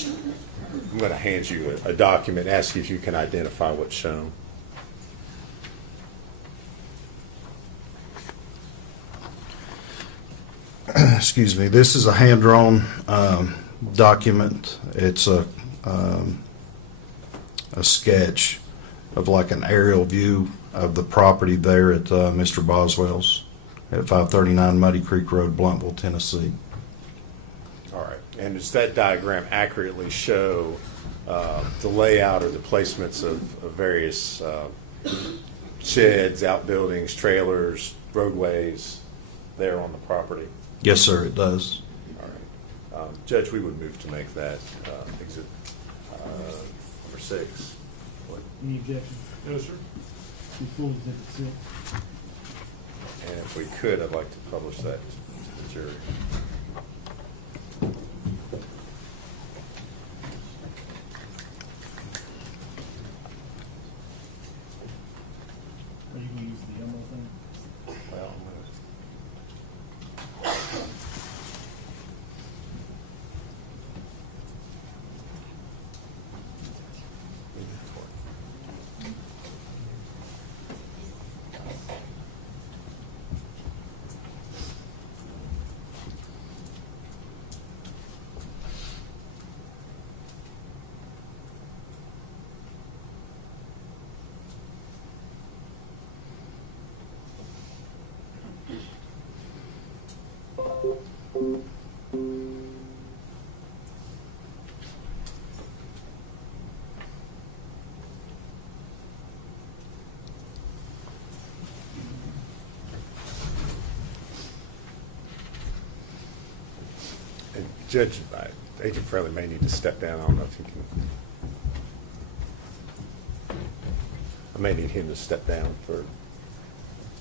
I'm going to hand you a document, ask you if you can identify what's shown. excuse me, this is a hand-drawn document. It's a sketch of like an aerial view of the property there at Mr. Boswell's at 539 Muddy Creek Road, Bluntville, Tennessee. All right. And does that diagram accurately show the layout or the placements of various sheds, outbuildings, trailers, roadways there on the property? Yes, sir, it does. All right. Judge, we would move to make that exhibit number 6. Any objections? No, sir. Before exhibit 6. And if we could, I'd like to publish that to the jury. Are you gonna use the yellow thing? Well, and Judge, Agent Fraley may need to step down. I don't know if he can. I may need him to step down for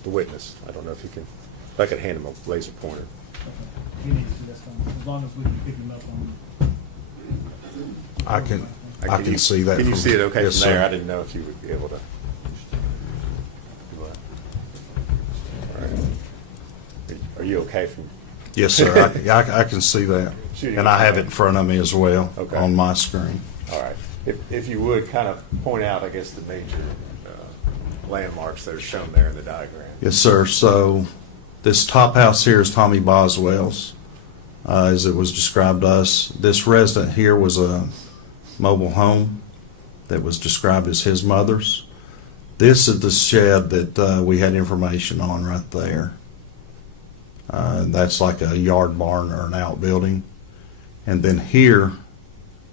the witness. I don't know if he can. If I could hand him a laser pointer. Okay. You need to, that's fine, as long as we can pick him up on. I can see that. Can you from- see it okay yes, from there? sir. I didn't know if you would be able to. All right. Are you okay from? Yes, sir. I can see that. Shooting And I have it okay. in front of me as well Okay. on my screen. All right. If you would kind of point out, I guess, the major landmarks that are shown there in the diagram. Yes, sir. So this top house here is Tommy Boswell's, as it was described to us. This resident here was a mobile home that was described as his mother's. This is the shed that we had information on right there. That's like a yard barn or an outbuilding. And then here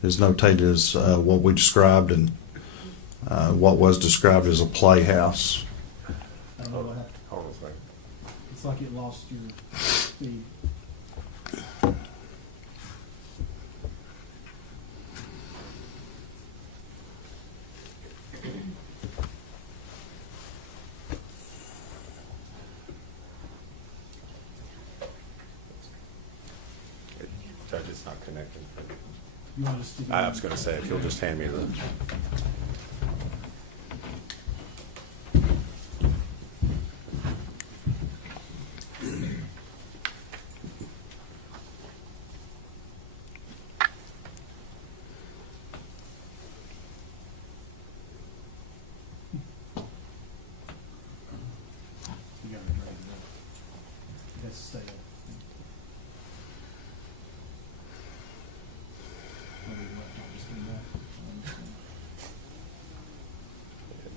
is notated as what we described and what was described as a playhouse. I don't know what happened. Hold on a second. It's like it lost your speed. Judge, it's not connecting. You want to just stick it I in? was going to say, if you'll just hand me the. You gotta drag it up. It has to stay up. Maybe the laptop just came back.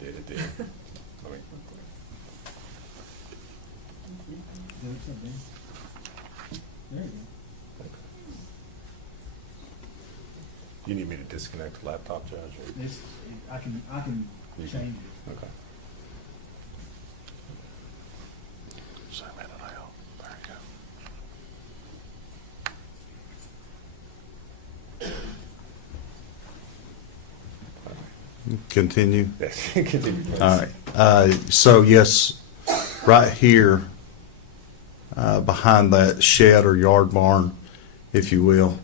It did. Let me- Yeah, it's up there. There you go. You need me to disconnect the laptop, Judge? or- It's, I can You can- change it. Okay. Zoom in and out. There you go. Continue. Continue, please. All right. So yes, right here, behind that shed or yard barn, if you will,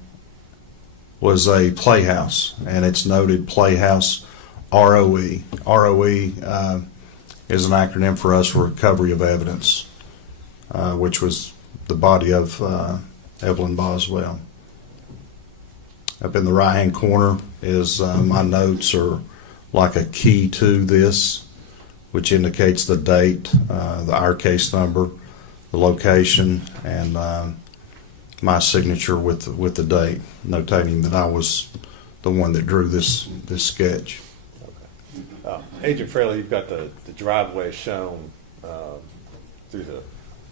was a playhouse, and it's noted Playhouse ROE. ROE is an acronym for us for Recovery of Evidence, which was the body of Evelyn Boswell. Up in the right-hand corner is my notes are like a key to this, which indicates the date, our case number, the location, and my signature with the date, notating that I was the one that drew this sketch. Agent Fraley, you've got the driveway shown through the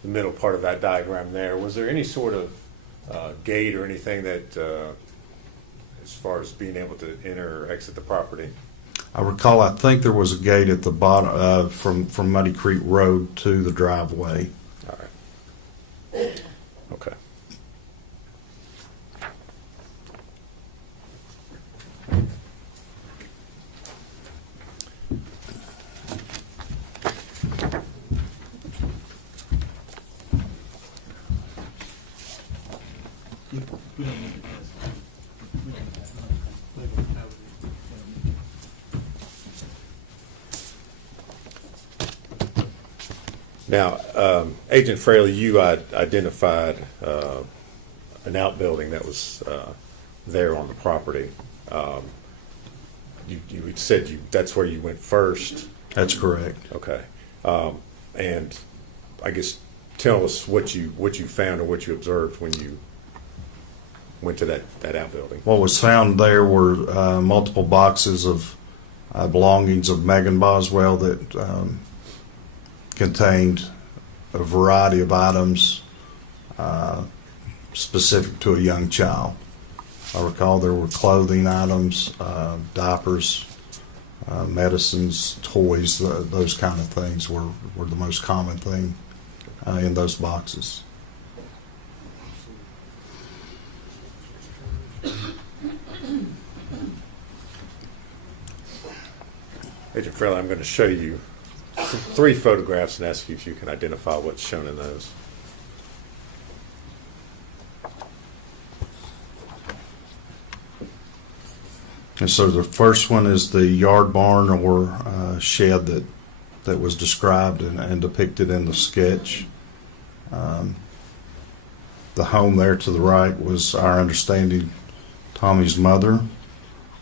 middle part of that diagram there. Was there any sort of gate or anything that, as far as being able to enter or exit the property? I recall, I think there was a gate at the bottom from Muddy Creek Road to the driveway. All right. Okay. We don't need to pass. We don't pass. Now, Agent Fraley, you identified an outbuilding that was there on the property. You had said that's where you went first. That's correct. Okay. And I guess tell us what you found or what you observed when you went to that outbuilding. What was found there were multiple boxes of belongings of Megan Boswell that contained a variety of items specific to a young child. I recall there were clothing items, diapers, medicines, toys, those kind of things were the most common thing in those boxes. Agent Fraley, I'm going to show you 3 photographs and ask you if you can identify what's shown in those. And so the first one is the yard barn or shed that was described and depicted in the sketch. The home there to the right was, our understanding, Tommy's mother.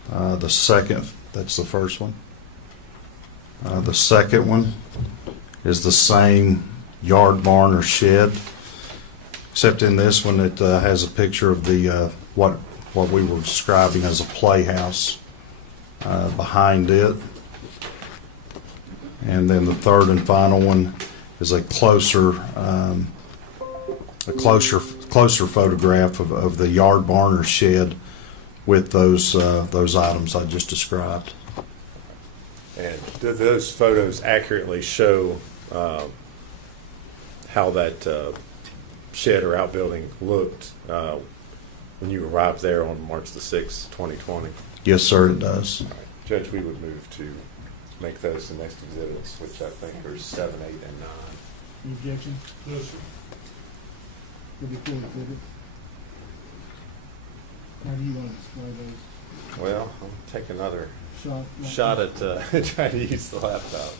The second, that's the first one. The second one is the same yard barn or shed, except in this one it has a picture of the what we were describing as a playhouse behind it. And then the third and final one is a closer photograph of the yard barn or shed with those items I just described. And those photos accurately show how that shed or outbuilding looked when you arrived there on March the 6th, 2020. Yes, sir, it does. All right. Judge, we would move to make those the next exhibits, which I think are 7, 8, and 9. Any objection? No, sir. Will be full exhibit. How do you want to display those? Well, I'll take another Shot. shot at trying to use the laptop.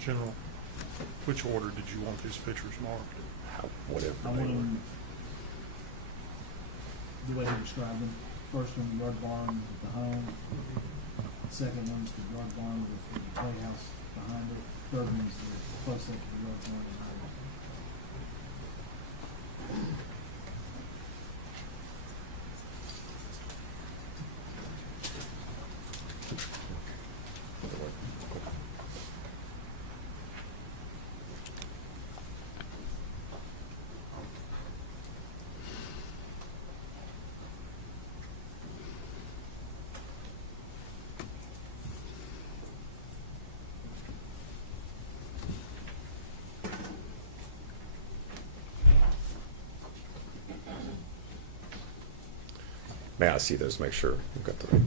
General, which order did you want these pictures marked? Whatever. I want them the way he described them. First one, the yard barn with the home. Second one's the yard barn with the playhouse behind it. Third one's the close up to the yard barn behind it. May I see those? Make sure we've got the right.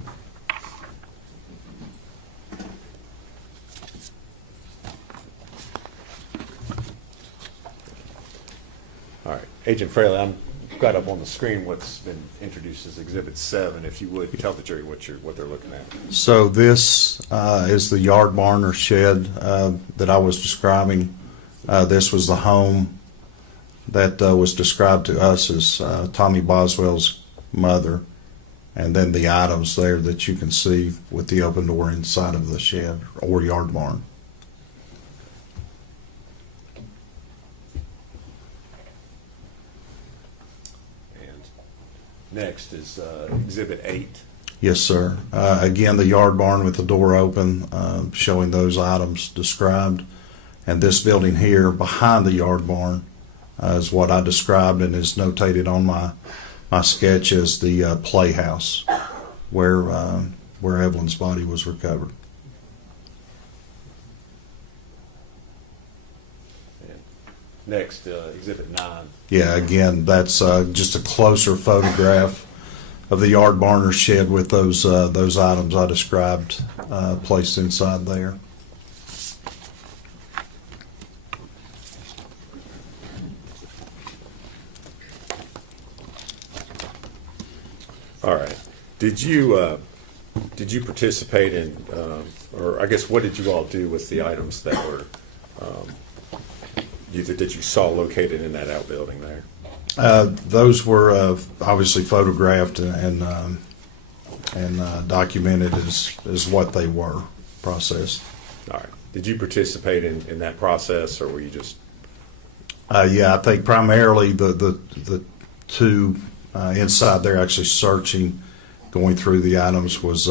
All right, Agent Fraley, I've got up on the screen what's been introduced as Exhibit 7. If you would tell the jury what they're looking at. So this is the yard barn or shed that I was describing. This was the home that was described to us as Tommy Boswell's mother. and then the items there that you can see with the open door inside of the shed or yard barn. And next is Exhibit 8. Yes, sir. Again, the yard barn with the door open, showing those items described. And this building here behind the yard barn is what I described and is notated on my sketch as the playhouse where Evelyn's body was recovered. And next, Exhibit 9. Yeah, again, that's just a closer photograph of the yard barn or shed with those items I described placed inside there. All right. Did you participate in, or I guess what did you all do with the items that were that you saw located in that outbuilding there? Those were obviously photographed and documented as what they were processed. All right. Did you participate in that process, or were you just? Yeah, I think primarily the two inside there actually searching, going through the items was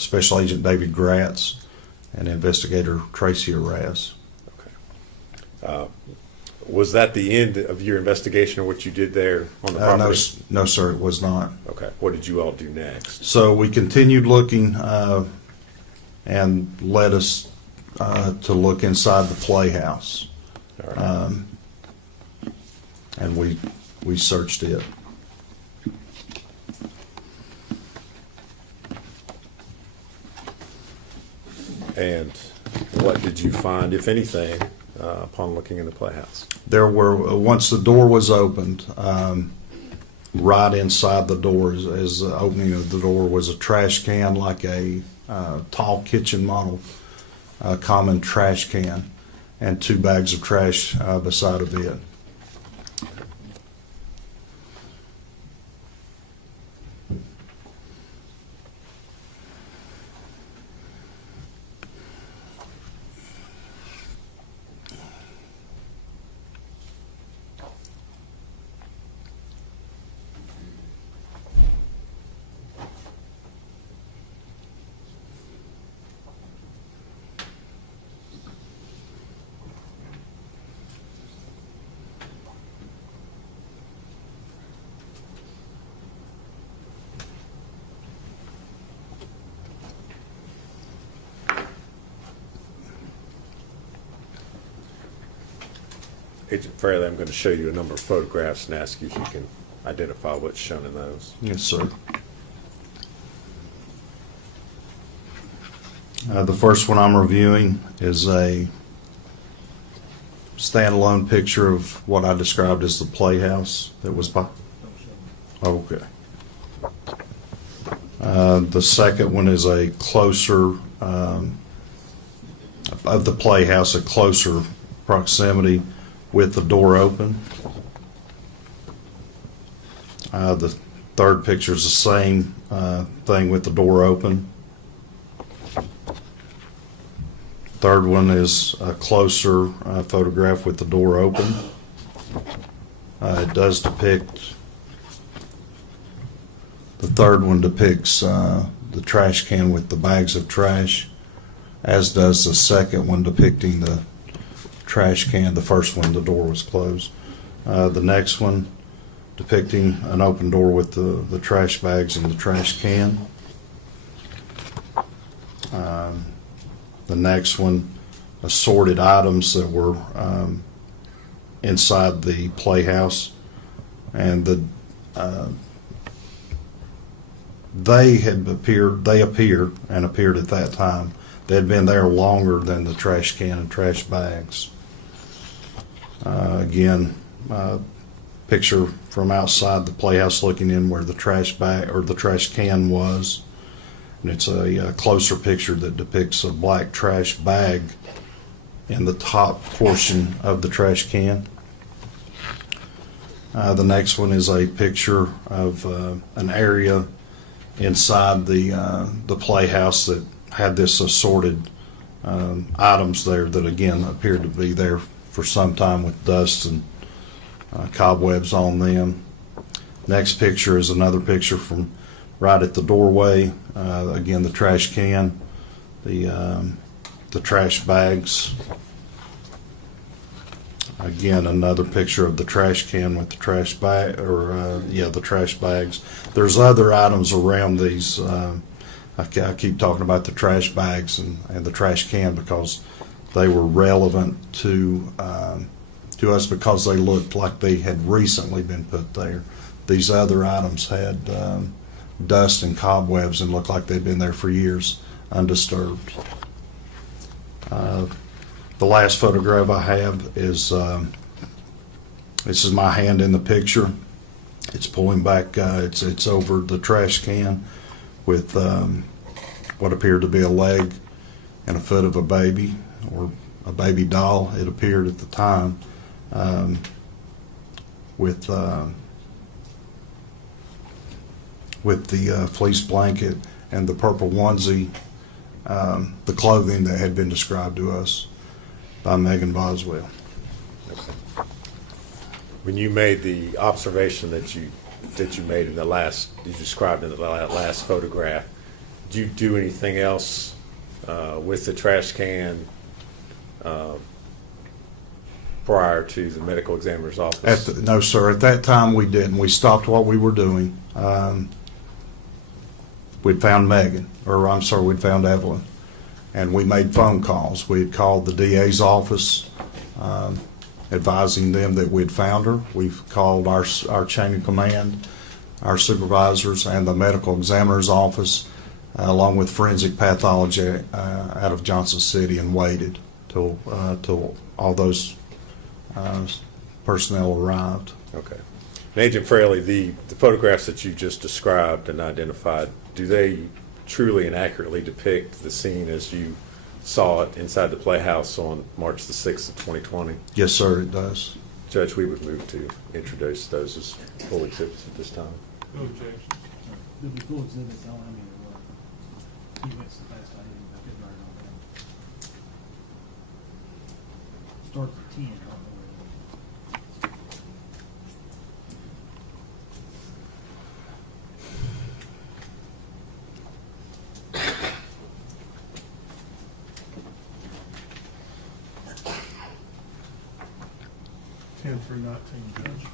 Special Agent David Gratz and Investigator Tracy Arras. Okay. Was that the end of your investigation or what you did there on the property? No, sir, it was not. Okay. What did you all do next? So we continued looking and led us to look inside the playhouse. All right. And we searched it. And what did you find, if anything, upon looking in the playhouse? There were, once the door was opened, right inside the door, as the opening of the door, was a trash can, like a tall kitchen model, common trash can, and 2 bags of trash beside of it. Agent Fairley, I'm going to show you a number of photographs and ask you if you can identify what's shown in those. Yes, sir. The first one I'm reviewing is a standalone picture of what I described as the playhouse that was by. Okay. The second one is a closer of the playhouse, a closer proximity with the door open. The third picture is the same thing with the door open. Third one is a closer photograph with the door open. It does depict, the third one depicts the trash can with the bags of trash, as does the second one depicting the trash can. The first one, the door was closed. The next one depicting an open door with the trash bags and the trash can. The next one, assorted items that were inside the playhouse, and they appeared at that time. They had been there longer than the trash can and trash bags. Again, picture from outside the playhouse looking in where the trash bag or the trash can was. And it's a closer picture that depicts a black trash bag in the top portion of the trash can. The next one is a picture of an area inside the playhouse that had this assorted items there that again appeared to be there for some time with dust and cobwebs on them. Next picture is another picture from right at the doorway. Again, the trash can, the trash bags. Again, another picture of the trash can with the trash bag, the trash bags. There's other items around these. I keep talking about the trash bags and the trash can because they were relevant to us because they looked like they had recently been put there. These other items had dust and cobwebs and looked like they'd been there for years, undisturbed. The last photograph I have is this is my hand in the picture. It's pulling back. It's over the trash can with what appeared to be a leg and a foot of a baby or a baby doll. It appeared at the time with the fleece blanket and the purple onesie, the clothing that had been described to us by Megan Boswell. When you made the observation that you made in the last, you described in the last photograph, did you do anything else with the trash can prior to the medical examiner's office? No, sir. At that time, we didn't. We stopped what we were doing. We'd found we'd found Evelyn, and we made phone calls. We had called the DA's office, advising them that we'd found her. We've called our chain of command, our supervisors, and the medical examiner's office, along with forensic pathology out of Johnson City, and waited till all those personnel arrived. Okay. And Agent Fraley, the photographs that you just described and identified, do they truly and accurately depict the scene as you saw it inside the Playhouse on March the 6th of 2020? Yes, sir, it does. Judge, we would move to introduce those as full exhibits at this time. No objections. There'll be full exhibits. I don't know how many there were. He went so fast I couldn't write it all down. Starts at 10. I don't know where it is. Ten through 19, Judge.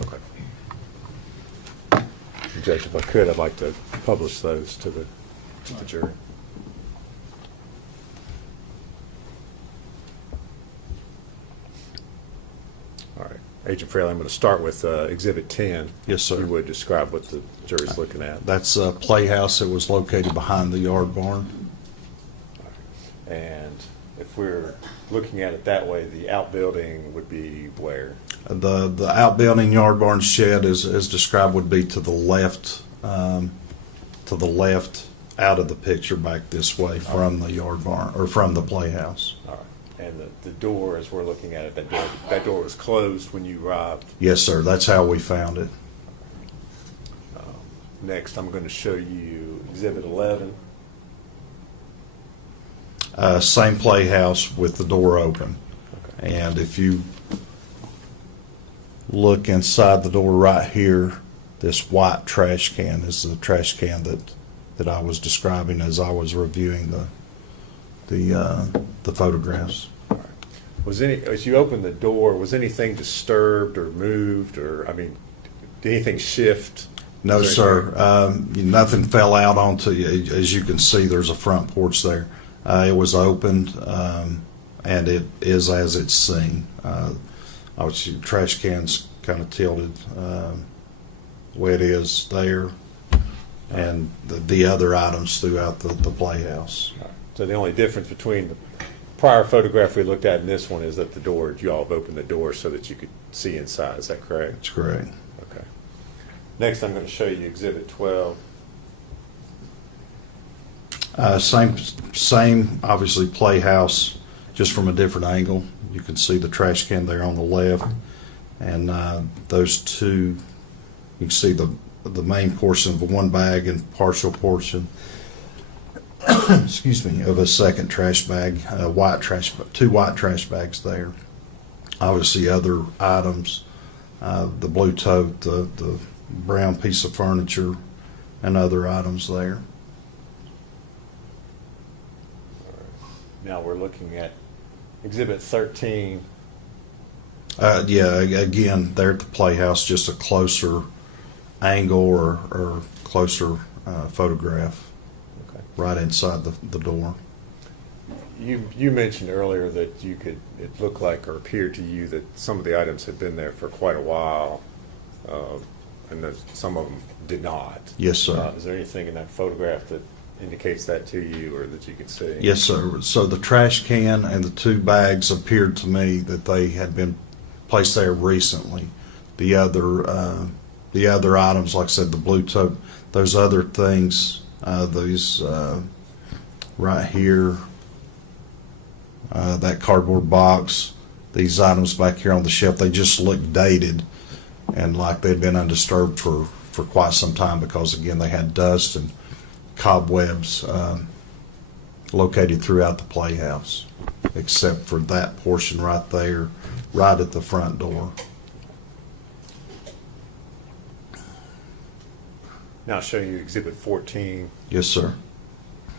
Okay. Judge, if I could, I'd like to publish those to the jury. All right. Agent Fraley, I'm going to start with Exhibit 10. Yes, sir. You would describe what the jury's looking at. That's a playhouse that was located behind the yard barn. And if we're looking at it that way, the outbuilding would be where? The outbuilding yard barn shed, as described, would be to the left out of the picture back this way from the yard barn or from the playhouse. All right. And the door, as we're looking at it, that door was closed when you arrived. Yes, sir. That's how we found it. Next, I'm going to show you Exhibit 11. Same playhouse with the door open. Okay. And if you look inside the door right here, this white trash can is the trash can that I was describing as I was reviewing the photographs. All right. As you opened the door, was anything disturbed or moved, or did anything shift? No, sir. Nothing fell out onto you. As you can see, there's a front porch there. It was opened, and it is as it's seen. Obviously, trash can's kind of tilted the way it is there, and the other items throughout the playhouse. All right. So the only difference between the prior photograph we looked at and this one is that you all have opened the door so that you could see inside. Is that correct? That's correct. Okay. Next, I'm going to show you Exhibit 12. Same, obviously playhouse, just from a different angle. You can see the trash can there on the left, and those two, you can see the main portion of one bag and partial portion, excuse me, of a second trash bag, two white trash bags there. Obviously, other items, the blue tote, the brown piece of furniture, and other items there. Now we're looking at Exhibit 13. Yeah, again, there at the Playhouse, just a closer angle or closer photograph Okay. right inside the door. You mentioned earlier that it looked like or appeared to you that some of the items had been there for quite a while, and that some of them did not. Yes, sir. Is there anything in that photograph that indicates that to you or that you could see? Yes, sir. So the trash can and the two bags appeared to me that they had been placed there recently. The other items, like I said, the blue tote, those other things, these right here, that cardboard box, these items back here on the shelf, they just look dated and like they'd been undisturbed for quite some time because, again, they had dust and cobwebs located throughout the Playhouse, except for that portion right there, right at the front door. Now I'll show you Exhibit 14. Yes, sir.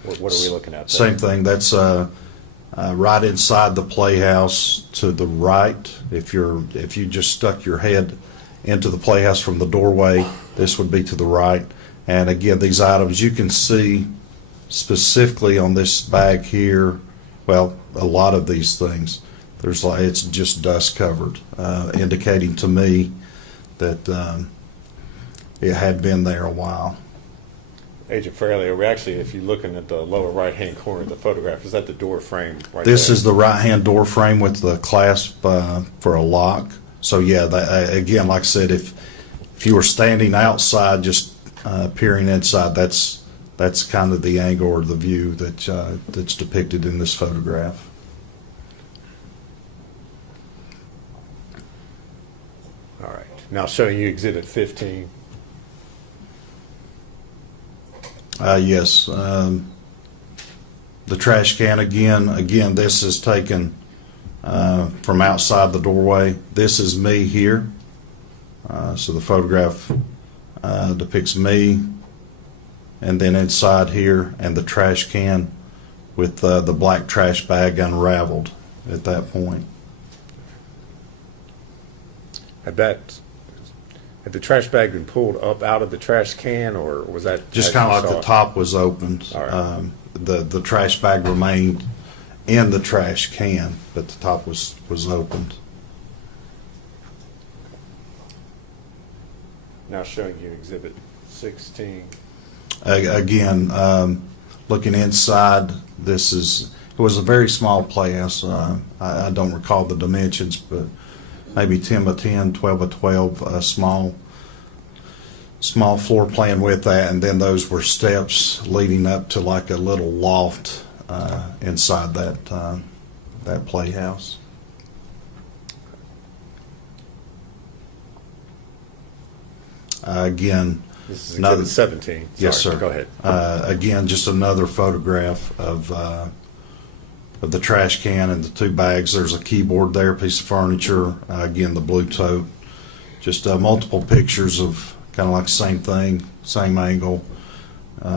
What are we looking at there? Same thing. That's right inside the Playhouse to the right. If you just stuck your head into the Playhouse from the doorway, this would be to the right. And again, these items you can see specifically on this bag here. Well, a lot of these things, it's just dust covered, indicating to me that it had been there a while. Agent Fairley, if you're looking at the lower right-hand corner of the photograph, is that the door frame right This there? is the right-hand door frame with the clasp for a lock. So yeah, again, like I said, if you were standing outside, just peering inside, that's kind of the angle or the view that's depicted in this photograph. All right. Now showing you Exhibit 15. Yes. The trash can again, this is taken from outside the doorway. This is me here. So the photograph depicts me, and then inside here, and the trash can with the black trash bag unraveled at that point. Had the trash bag been pulled up out of the trash can, or was that Just as kind you of like saw the it? top was opened. All right. The trash bag remained in the trash can, but the top was opened. Now showing you Exhibit 16. Again, looking inside, it was a very small Playhouse. I don't recall the dimensions, but maybe 10 by 10, 12 by 12, small floor plan with that, and then those were steps leading up to like a little loft inside that Playhouse. Again, This is another- Exhibit 17. Yes, Sorry, sir. Go ahead. Again, just another photograph of the trash can and the two bags. There's a keyboard there, a piece of furniture. Again, the blue tote. Just multiple pictures of kind of like the same thing, same angle,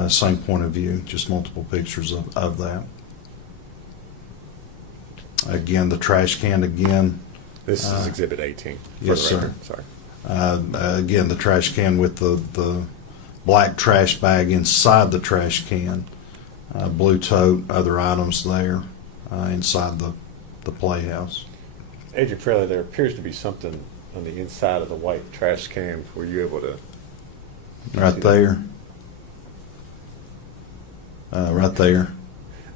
same point of view. Just multiple pictures of that. Again, the trash can again. This is Exhibit 18. For yes, the record. sir. Sorry. Again, the trash can with the black trash bag inside the trash can. Blue tote, other items there inside the Playhouse. Agent Fairley, there appears to be something on the inside of the white trash can. Were you able to? Right there. Right there.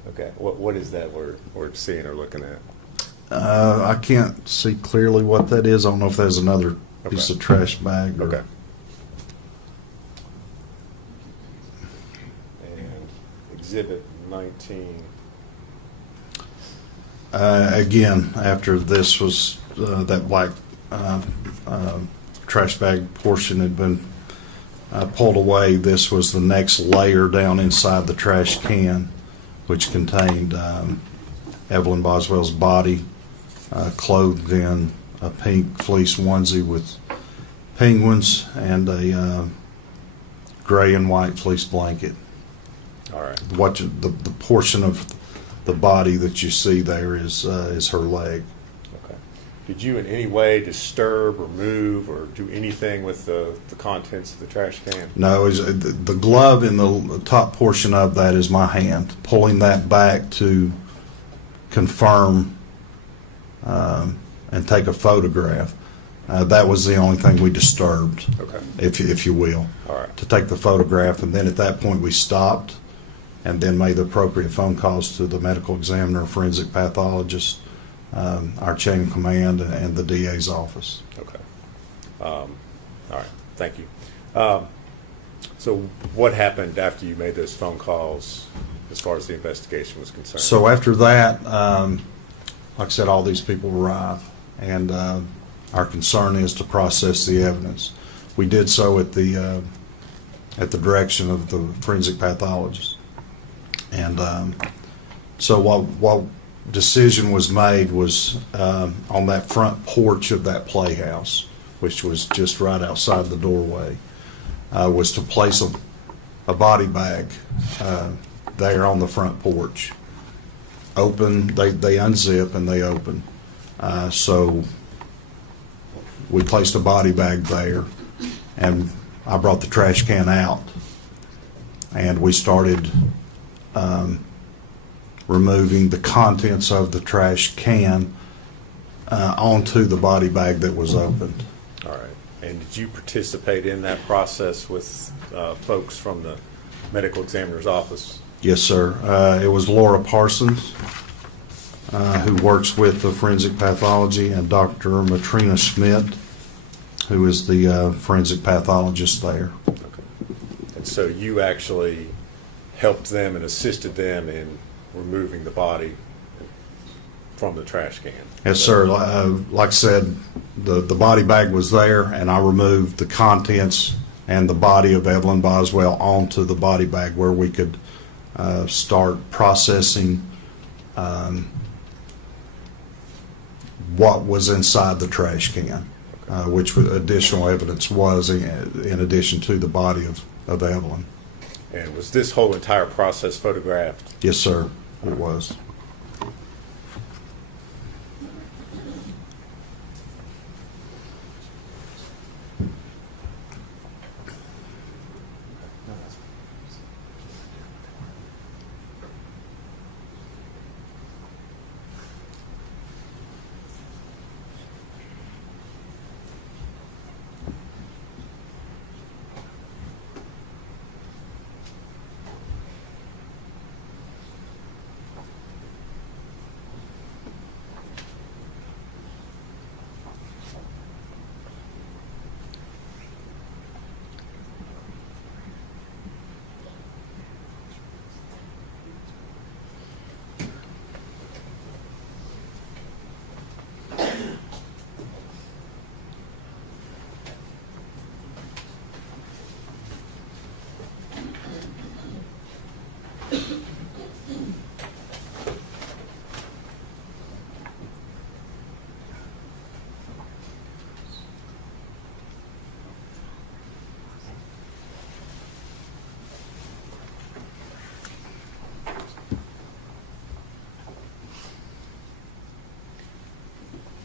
Okay. What is that we're seeing or looking at? I can't see clearly what that is. I don't know if there's another piece Okay. of trash bag. Or, Okay. And Exhibit 19. Again, after this was, that black trash bag portion had been pulled away, this was the next layer down inside the trash can, which contained Evelyn Boswell's body, clothed in a pink fleece onesie with penguins and a gray and white fleece blanket. All right. The portion of the body that you see there is her leg. Okay. Did you in any way disturb or move or do anything with the contents of the trash can? No, the glove in the top portion of that is my hand. Pulling that back to confirm and take a photograph. That was the only thing we disturbed, Okay. if you will, All right. to take the photograph. And then at that point we stopped and then made the appropriate phone calls to the medical examiner, forensic pathologist, our chain of command, and the DA's office. Okay. All right. Thank you. So what happened after you made those phone calls as far as the investigation was concerned? So after that, like I said, all these people arrive, and our concern is to process the evidence. We did so at the direction of the forensic pathologist. And so what decision was made was on that front porch of that playhouse, which was just right outside the doorway, was to place a body bag there on the front porch. Open, they unzip and they open. So we placed a body bag there, and I brought the trash can out, and we started removing the contents of the trash can onto the body bag that was opened. All right. And did you participate in that process with folks from the medical examiner's office? Yes, sir. It was Laura Parsons, who works with the forensic pathology, and Dr. Matrina Schmidt, who is the forensic pathologist there. Okay. And so you actually helped them and assisted them in removing the body from the trash can? Yes, sir. Like I said, the body bag was there, and I removed the contents and the body of Evelyn Boswell onto the body bag where we could start processing what was inside the trash can, which additional evidence was in addition to the body of Evelyn. And was this whole entire process photographed? Yes, sir, it was.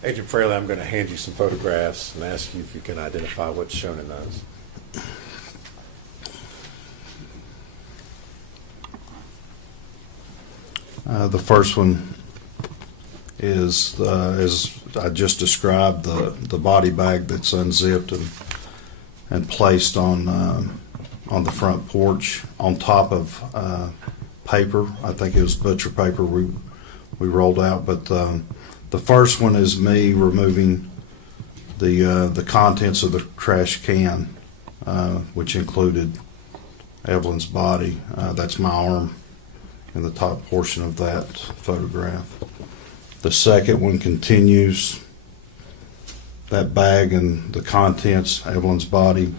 Agent Fraley, I'm going to hand you some photographs and ask you if you can identify what's shown in those. The first one is, as I just described, the body bag that's unzipped and placed on the front porch on top of paper. I think it was butcher paper we rolled out, but the first one is me removing the contents of the trash can, which included Evelyn's body. That's my arm in the top portion of that photograph. The second one continues that bag and the contents, Evelyn's body,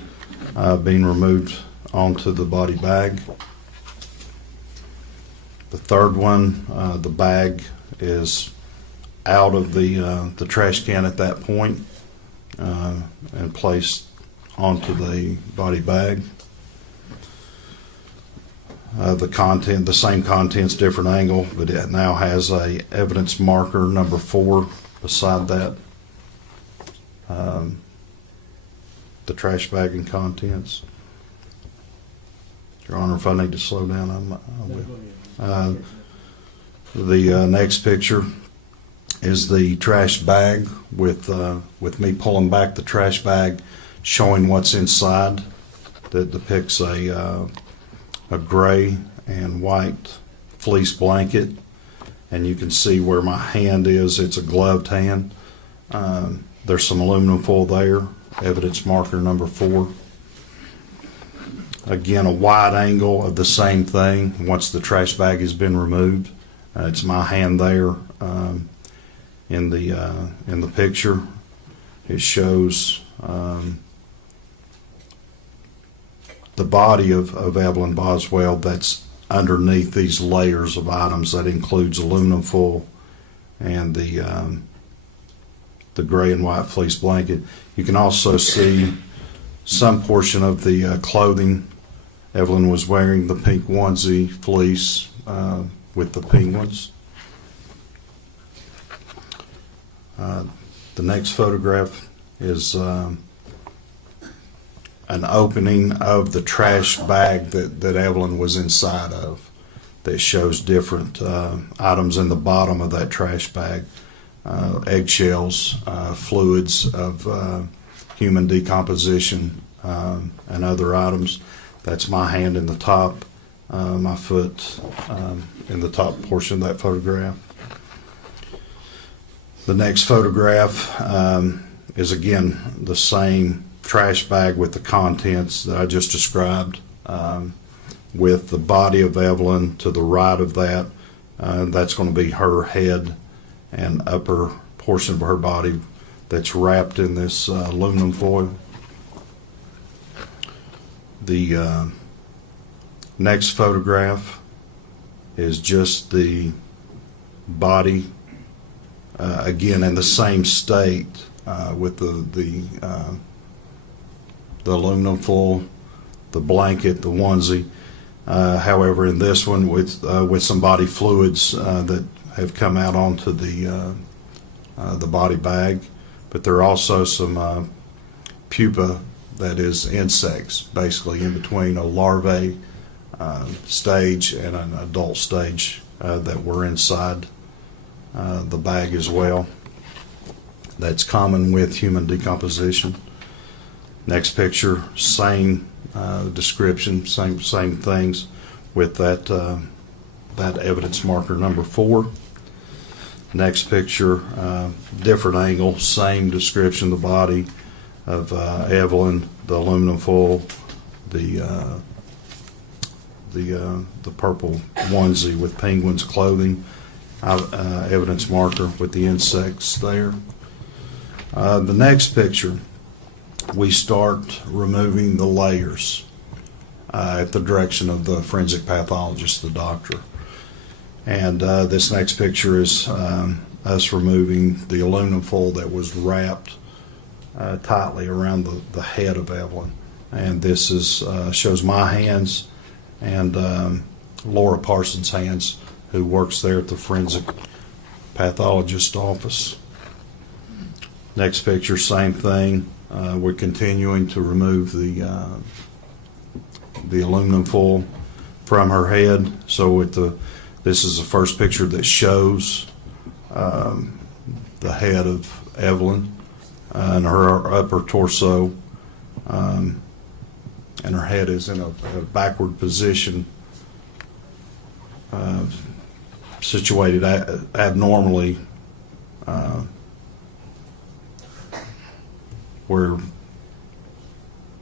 being removed onto the body bag. The third one, the bag is out of the trash can at that point and placed onto the body bag. The same contents, different angle, but it now has a evidence marker number 4 beside that. The trash bag and contents. Your Honor, if I need to slow down, I will. The next picture is the trash bag with me pulling back the trash bag, showing what's inside. That depicts a gray and white fleece blanket, and you can see where my hand is. It's a gloved hand. There's some aluminum foil there, evidence marker number 4. Again, a wide angle of the same thing once the trash bag has been removed. It's my hand there in the picture. It shows the body of Evelyn Boswell that's underneath these layers of items. That includes aluminum foil and the gray and white fleece blanket. You can also see some portion of the clothing. Evelyn was wearing the pink onesie fleece with the penguins. The next photograph is an opening of the trash bag that Evelyn was inside of, that shows different items in the bottom of that trash bag. Eggshells, fluids of human decomposition, and other items. That's my hand in the top, my foot in the top portion of that photograph. The next photograph is again the same trash bag with the contents that I just described, with the body of Evelyn to the right of that. That's going to be her head and upper portion of her body that's wrapped in this aluminum foil. The next photograph is just the body, again in the same state, with the aluminum foil, the blanket, the onesie. However, in this one with some body fluids that have come out onto the body bag, but there are also some pupa, that is insects, basically in between a larvae stage and an adult stage that were inside the bag as well. That's common with human decomposition. Next picture, same description, same things with that evidence marker number 4. Next picture, different angle, same description, the body of Evelyn, the aluminum foil, the purple onesie with penguins clothing, evidence marker with the insects there. The next picture, we start removing the layers at the direction of the forensic pathologist, the doctor. And this next picture is us removing the aluminum foil that was wrapped tightly around the head of Evelyn. And this is shows my hands and Laura Parsons' hands, who works there at the forensic pathologist office. Next picture, same thing. We're continuing to remove the aluminum foil from her head. So this is the first picture that shows the head of Evelyn and her upper torso, and her head is in a backward position, situated abnormally, where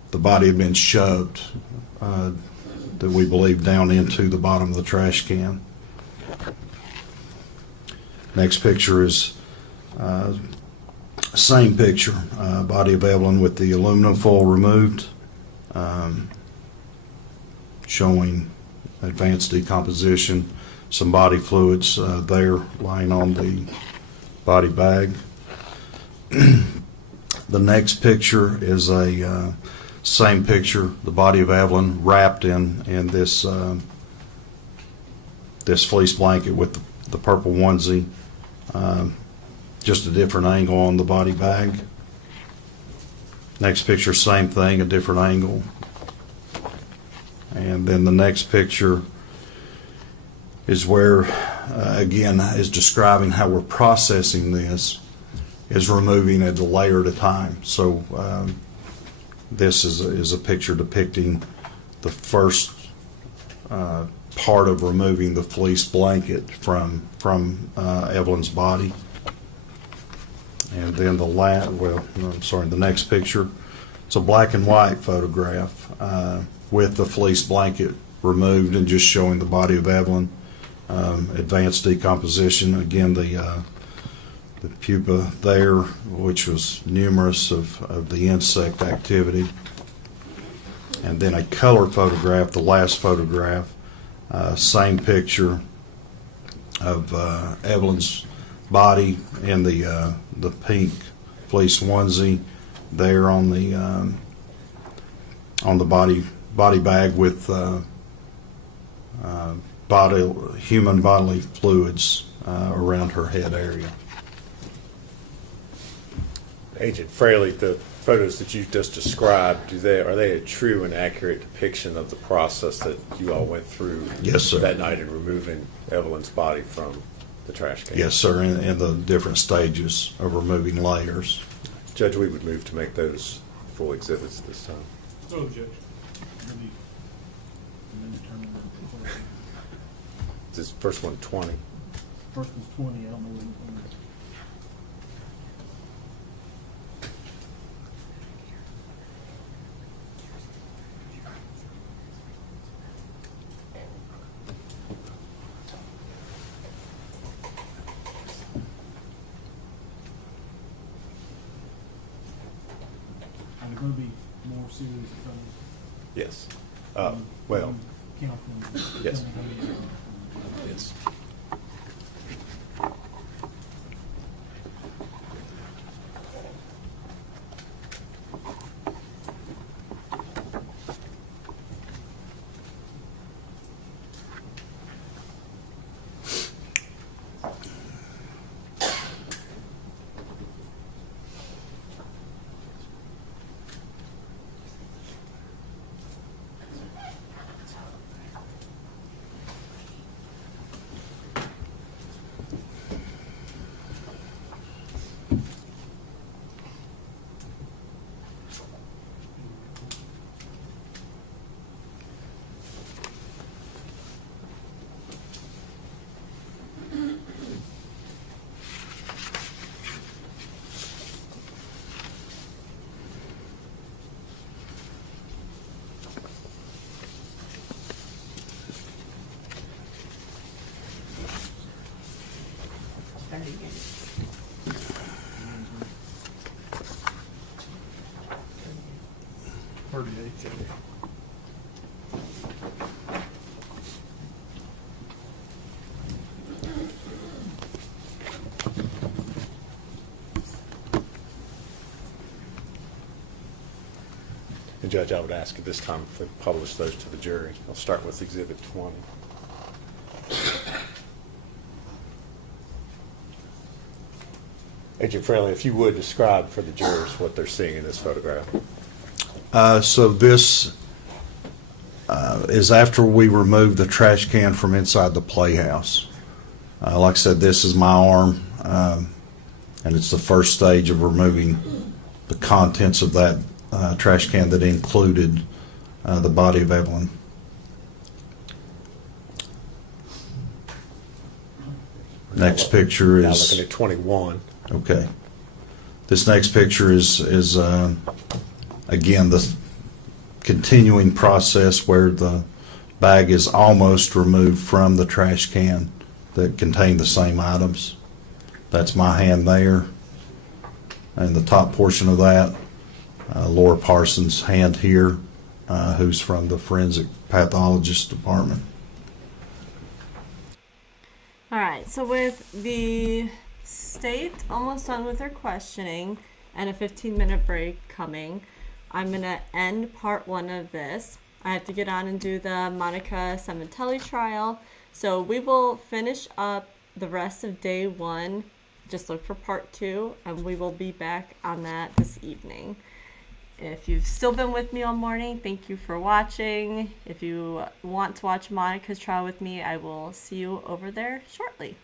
the body had been shoved, that we believe, down into the bottom of the trash can. Next picture is same picture, body of Evelyn with the aluminum foil removed, showing advanced decomposition, some body fluids there lying on the body bag. The next picture is a same picture, the body of Evelyn wrapped in this this fleece blanket with the purple onesie, just a different angle on the body bag. Next picture, same thing, a different angle. And then the next picture is where, again, is describing how we're processing this, is removing it a layer at a time. So this is a picture depicting the first part of removing the fleece blanket from Evelyn's body. And then the next picture, it's a black and white photograph with the fleece blanket removed and just showing the body of Evelyn. Advanced decomposition, again, the pupa there, which was numerous of the insect activity. And then a color photograph, the last photograph, same picture of Evelyn's body in the pink fleece onesie there on the body bag with human bodily fluids around her head area. Agent Fraley, the photos that you just described, are they a true and accurate depiction of the process that you all went through Yes, sir. that night in removing Evelyn's body from the trash can? Yes, sir, in the different stages of removing layers. Judge, we would move to make those full exhibits this time. So, Judge. This first one, 20. First one's 20, I don't know what it is. And there's going to be more series of Yes. count them. Yes. Yes. And Judge, I would ask at this time if we publish those to the jury. I'll start with Exhibit 20. Agent Fraley, if you would describe for the jurors what they're seeing in this photograph. So this is after we remove the trash can from inside the playhouse. Like I said, this is my arm, and it's the first stage of removing the contents of that trash can that included the body of Evelyn. Next picture Now is looking at 21. okay. This next picture is again the continuing process where the bag is almost removed from the trash can that contained the same items. That's my hand there. And the top portion of that, Laura Parsons' hand here, who's from the forensic pathologist department. All right, so with the state almost done with their questioning and a 15-minute break coming, I'm going to end part 1 of this. I have to get on and do the Monica Cementelli trial. So we will finish up the rest of day 1. Just look for part 2, and we will be back on that this evening. If you've still been with me all morning, thank you for watching. If you want to watch Monica's trial with me, I will see you over there shortly.